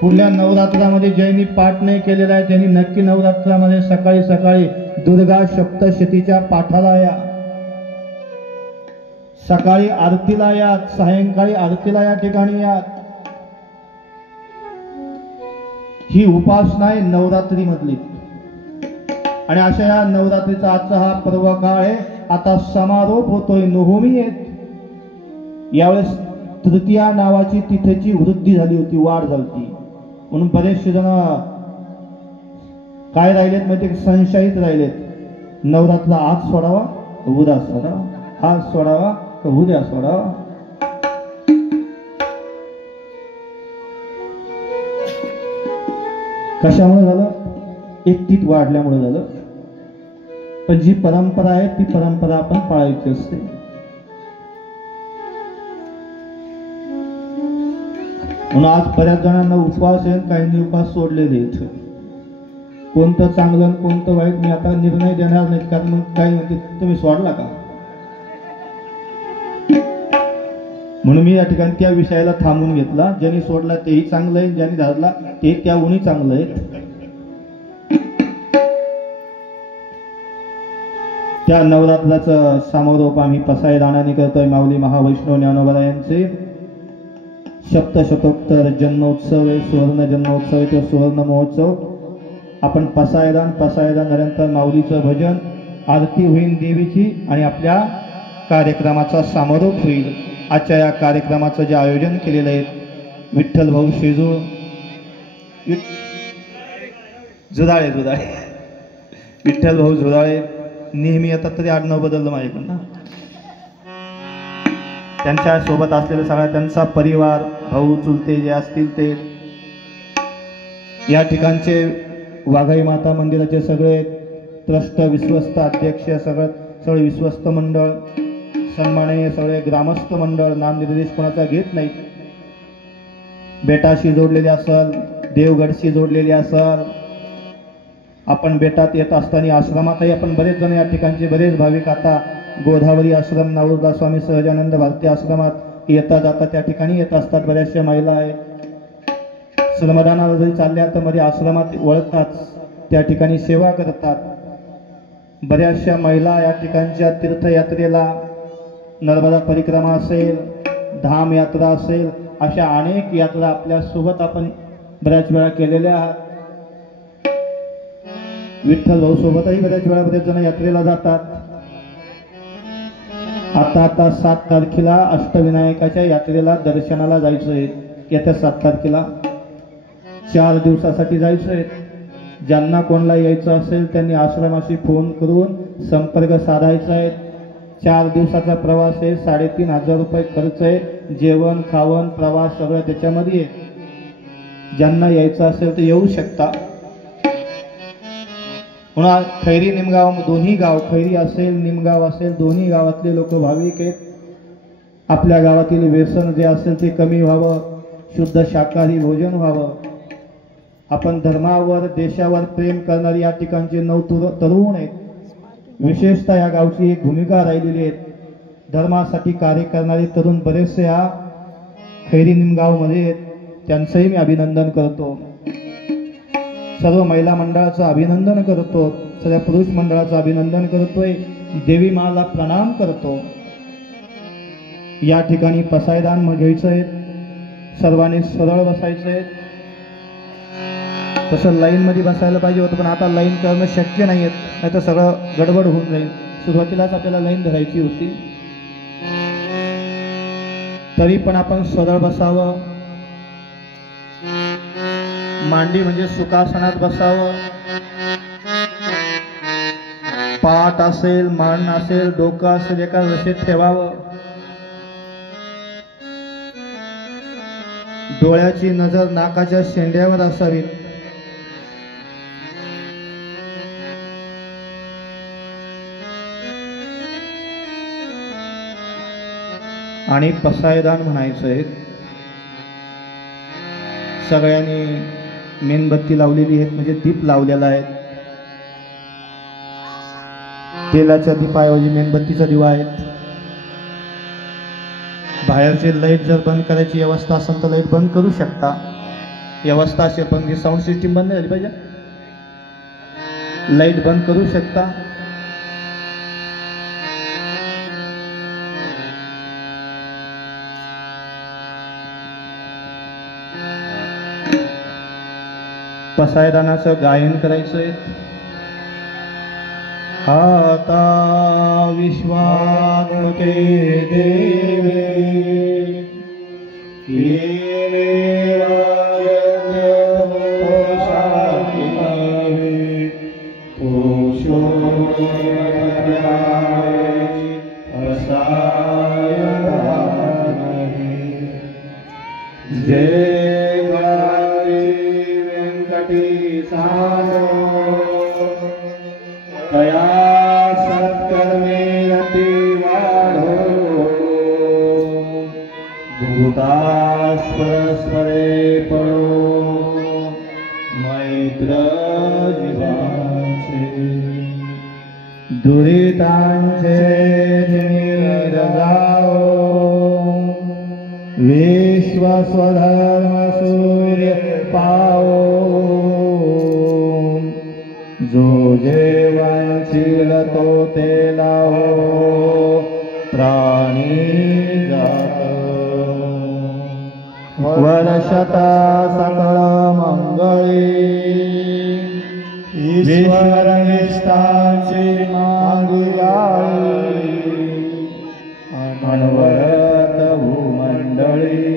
पुढल्या नवरात्रामध्ये ज्यांनी पाठ नाही केलेला आहे त्यांनी नक्की नवरात्रामध्ये सकाळी सकाळी दुर्गा सप्तशतीच्या पाठाला या. सकाळी आरतीला या, सायंकाळी आरतीला या ठिकाणी या. ही उपासना आहे नवरात्री मधली. आणि अशा या नवरात्रीचा आजचा हा पर्व काळ आहे. आता समारोप होतोय, नवमी आहेत. यावेळेस तृतीया नावाची तिथेची वृद्धी झाली होती, वाढ झाली होती, म्हणून बरेचसे जण काय राहिलेत म्हणजे संशयित राहिलेत. नवरात्र आज सोडावा उद्या सोडावा, आज सोडावा उद्या सोडावा. कशामुळे झालं? एकटीत वाढल्यामुळे झालं. पण जी परंपरा आहे ती परंपरा आपण पाळायची असते. म्हणून आज बऱ्याच जणांना उपवास आहे, काहींनी उपवास सोडलेले आहेत. कोणतं चांगलं आणि कोणतं वाईट मी आता निर्णय देणार नाही, कारण मग काही म्हणते तुम्ही सोडला का, म्हणून मी या ठिकाणी त्या विषयाला थांबून घेतला. ज्यांनी सोडला तेही चांगलं आहे, ज्यांनी धरला ते त्याहूनही चांगलं आहे. त्या नवरात्राचं समारोप आम्ही पसायदानाने करतोय. माऊली महावैष्णव ज्ञानोबा यांचे सप्तशतोत्तर जन्मोत्सव आहे, सुवर्ण जन्मोत्सव आहे, तो सुवर्ण महोत्सव. आपण पसायदान झाल्यानंतर माऊलीचं भजन, आरती होईल देवीची आणि आपल्या कार्यक्रमाचा समारोप होईल. आजच्या या कार्यक्रमाचं जे आयोजन केलेलं आहे विठ्ठल भाऊ शेजूळ जुदाळे विठ्ठल भाऊ जुदाळे नेहमी येतात, तरी आडनाव बदललं माझ्याकडनं. त्यांच्या सोबत असलेला सगळा त्यांचा परिवार, भाऊ चुलते जे असतील ते, या ठिकाणचे वाघाई माता मंदिराचे सगळे ट्रस्ट विश्वस्त अध्यक्ष, सगळे विश्वस्त मंडळ, सन्माननीय सगळे ग्रामस्थ मंडळ, नामनिर्देश कोणाचा घेत नाही. बेटाशी जोडलेले असाल, देवगडशी जोडलेले असाल, आपण बेटात येत असताना आश्रमातही आपण बरेच जण या ठिकाणचे बरेच भाविक आता गोदावरी आश्रम, नाऊरदास स्वामी सहजानंद भारती आश्रमात येता जाता त्या ठिकाणी येत असतात. बऱ्याचशा महिला आहे, श्रमदानाला जरी चालल्या तर मध्ये आश्रमात वळतात, त्या ठिकाणी सेवा करतात. बऱ्याचशा महिला या ठिकाणच्या तीर्थयात्रेला, नर्मदा परिक्रमा असेल, धाम यात्रा असेल, अशा अनेक यात्रा आपल्या सोबत आपण बऱ्याच वेळा केलेल्या आहात. विठ्ठल भाऊ सोबतही बऱ्याच वेळा बरेच जण यात्रेला जातात. आता 7 तारखेला अष्टविनायकाच्या यात्रेला दर्शनाला जायचंय. येत्या 7 तारखेला 4 दिवसासाठी जायचंय. ज्यांना कोणाला यायचं असेल त्यांनी आश्रमाशी फोन करून संपर्क साधायचा आहे. 4 दिवसाचा प्रवास आहे, 3,500 रुपये खर्च आहे. जेवण खावण प्रवास सगळं त्याच्यामध्ये आहे. ज्यांना यायचं असेल तर येऊ शकता. पुन्हा खैरी निमगाव दोन्ही गाव, खैरी असेल निमगाव असेल, दोन्ही गावातले लोक भाविक आहेत. आपल्या गावातील व्यसन जे असेल ते कमी व्हावं, शुद्ध शाकाहारी भोजन व्हावं. आपण धर्मावर देशावर प्रेम करणारी या ठिकाणचे 9 तरुण आहेत. विशेषतः या गावची एक भूमिका राहिलेली आहे. धर्मासाठी कार्य करणारे तरुण बरेचसे या खैरी निमगावमध्ये आहेत. त्यांचंही मी अभिनंदन करतो. सर्व महिला मंडळाचं अभिनंदन करतो, सर्व पुरुष मंडळाचं अभिनंदन करतोय. देवी माला प्रणाम करतो. या ठिकाणी पसायदान घ्यायचंय, सर्वांनी सरळ बसायचंय. तसं लाईन मध्ये बसायला पाहिजे होतं, पण आता लाईन करणं शक्य नाही, नाही तर सगळं गडबड होऊन जाईल. सुरुवातीलाच आपल्याला लाईन धरायची होती, तरी पण आपण सरळ बसावं. मांडी म्हणजे सुखासनात बसावं. पाठ असेल, मान असेल, डोकं असेल एका रशेत ठेवावं. डोळ्याची नजर नाकाच्या शेंड्यावर असावी. आणि पसायदान म्हणायचंय. सगळ्यांनी मेणबत्ती लावलेली आहे, म्हणजे दीप लावलेला आहे. तेलाच्या दीपाऐवजी मेणबत्तीचा दिवा आहे. बाहेरचे लाईट जर बंद करायची व्यवस्था असेल तर लाईट बंद करू शकता. व्यवस्था असेल पण साऊंड सिस्टीम बंद झाली पाहिजे. लाईट बंद करू शकता. पसायदानाचं गायन करायचंय. आता विश्वात्मके देवे जय कया सत्कर्मे रति वाढो भूतास्परस्परे पडो मैत्र जीवांचे दुरितांचे निर्जाओ विश्वस्वधर्म सूर्य पाओ जो जेवांशील तो ते लावो प्राणी जात वर्षता सकळ मंगळी ईश्वर निष्ठांची मागी गाळी अनवरत भूमंडळी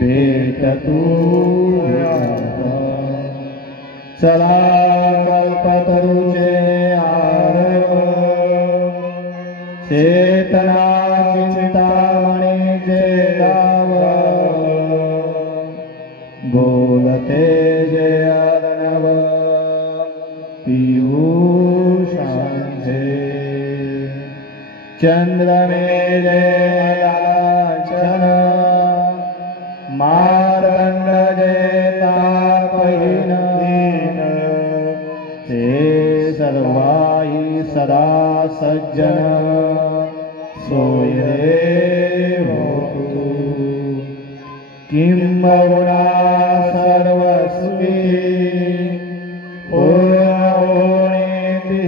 भेट तू चला कल्पतरुचे आरव चेतना चिंतामणीचे गाव बोलते जे अर्णव पियुषांचे चंद्रमेजे लांछन मार्दंड जे तापहीन ते सर्वाही सदा सज्जन सोय होतु किंबहुना सर्वस्वी पूर्णोणीति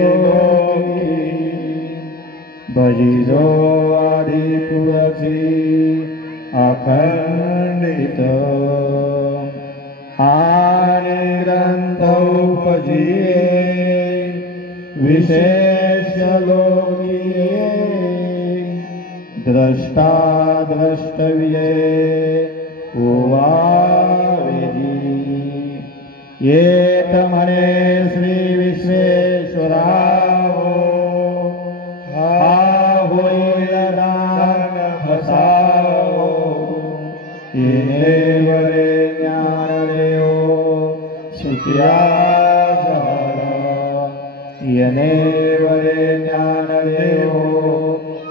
योगी भजिजो आदिपुरसी अखंडित आणि ग्रंथ उपजिये विशेष लोकीये द्रष्टा द्रष्टव्ये उवावेजी येत म्हणे श्री विश्वेश्वराव हा होईल दान फसावो येणे वरे ज्ञानदेव सुखिया झाला येणे वरे ज्ञानदेव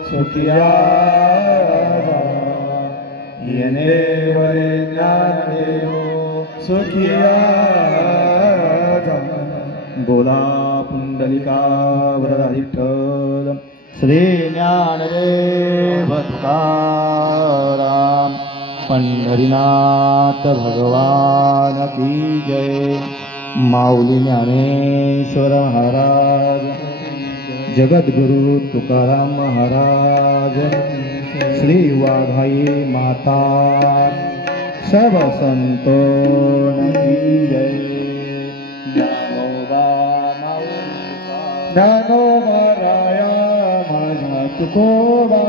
सुखिया झाला येणे वरे ज्ञानदेव सुखिया झाला. बोला पुंडलिका वरदा विठ्ठल श्री ज्ञानदेव तुकाराम पंढरीनाथ भगवान की जय. माऊली ज्ञानेश्वर महाराज जगद्गुरु तुकाराम महाराज श्री वाघाई माता सब संतों की जय. ज्ञानोबा राया माझा तुकोबा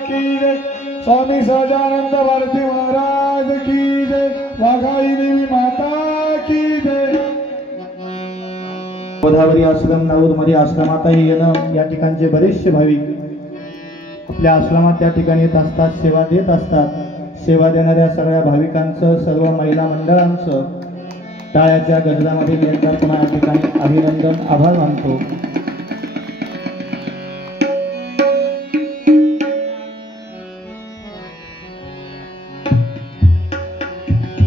की जय स्वामी सहजानंद भारती महाराज की जय वाघाई देवी माता की जय गोदावरी आश्रम नाऊर मध्ये आश्रमातही येणं या ठिकाणचे बरेचसे भाविक आपल्या आश्रमात त्या ठिकाणी येत असतात, सेवा देत असतात. सेवा देणाऱ्या सगळ्या भाविकांचं, सर्व महिला मंडळांचं टाळ्याच्या गजरामध्ये मी एकदा पुन्हा या ठिकाणी अभिनंदन, आभार मानतो.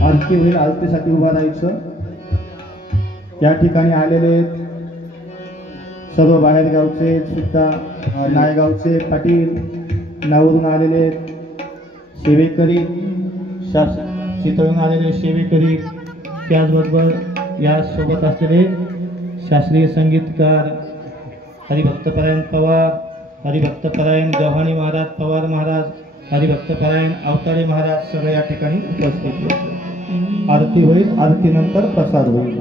आरती होईल, आरतीसाठी उभा राहायचं. या ठिकाणी आलेले सर्व बाहेरगावचे सुद्धा नायगावचे पाटील, नावरून आलेले सेवेकरी, चितळून आलेले सेवेकरी, त्याचबरोबर यासोबत असलेले शास्त्रीय संगीतकार हरिभक्तपरायण पवार, हरिभक्तपरायण गव्हाणी महाराज, पवार महाराज, हरिभक्तपरायण अवताडे महाराज सगळे या ठिकाणी उपस्थित. आरती होईल, आरतीनंतर प्रसाद होईल.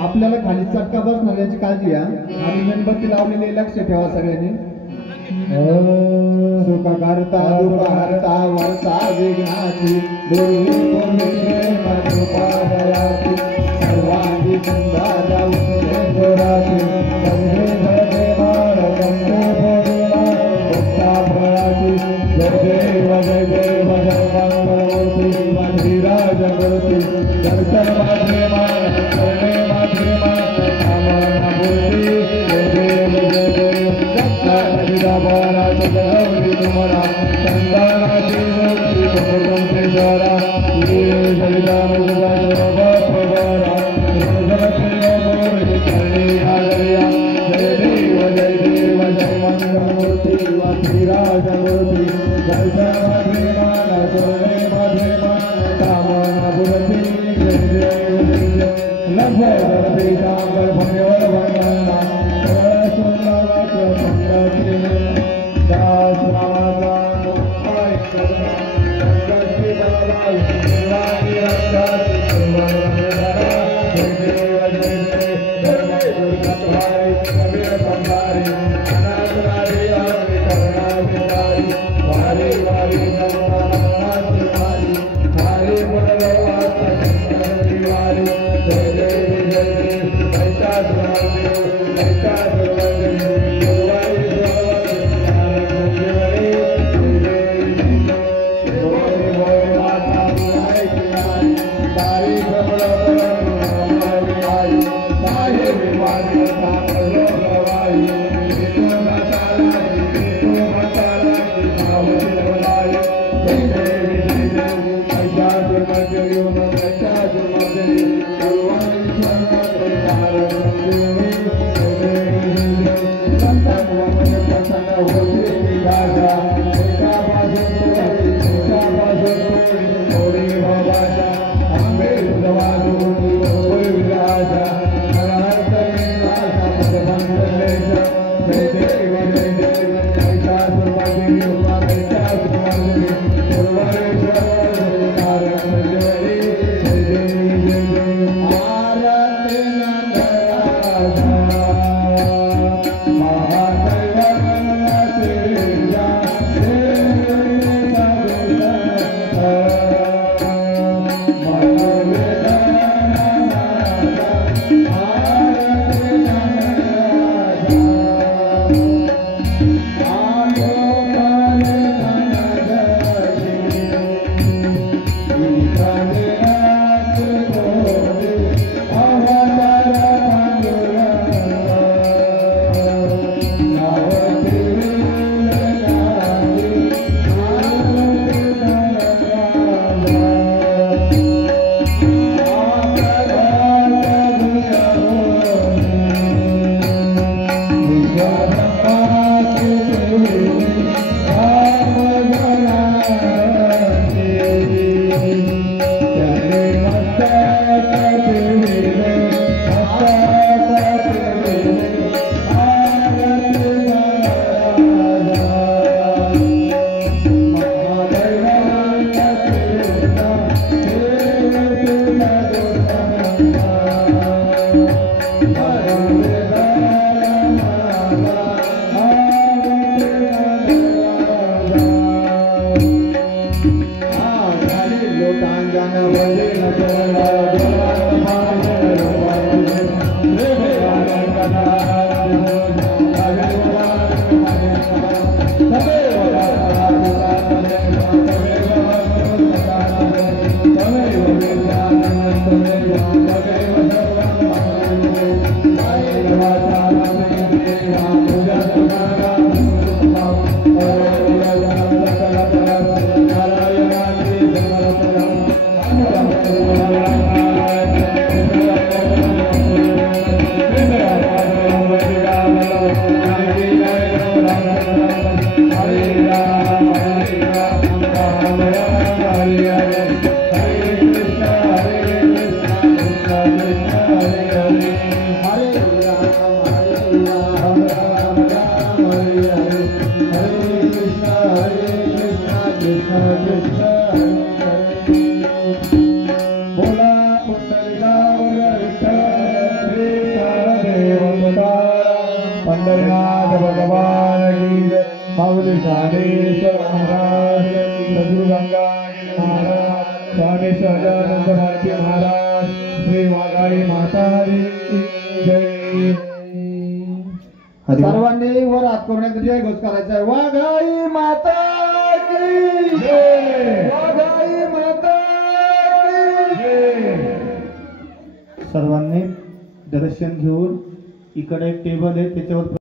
आपल्याला खाली चटका बसणार याची काळजी घ्या आणि मेणबत्ती लावलेले लक्ष ठेवा सगळ्यांनी. सुख करता दुःख हरता वरता विघ्नाची सर्वांगी सुंदर जय कृष्णा कृष्णा कृष्णा बोला पुंडलिकावर विठ्ठल श्री ज्ञानदेव तुकाराम पंढरीनाथ भगवान की जय माऊली ज्ञानेश्वर महाराज सद्गुरु गंगाधर महाराज स्वामी सहजानंद भारती महाराज श्री वाघाई माता की जय सर्वांनी वर हात करून एकदा जय घोष करायचा आहे. वाघाई माता की जय, वाघाई माता की जय. सर्वांनी दर्शन घेऊन इकडे एक टेबल आहे त्याच्यावर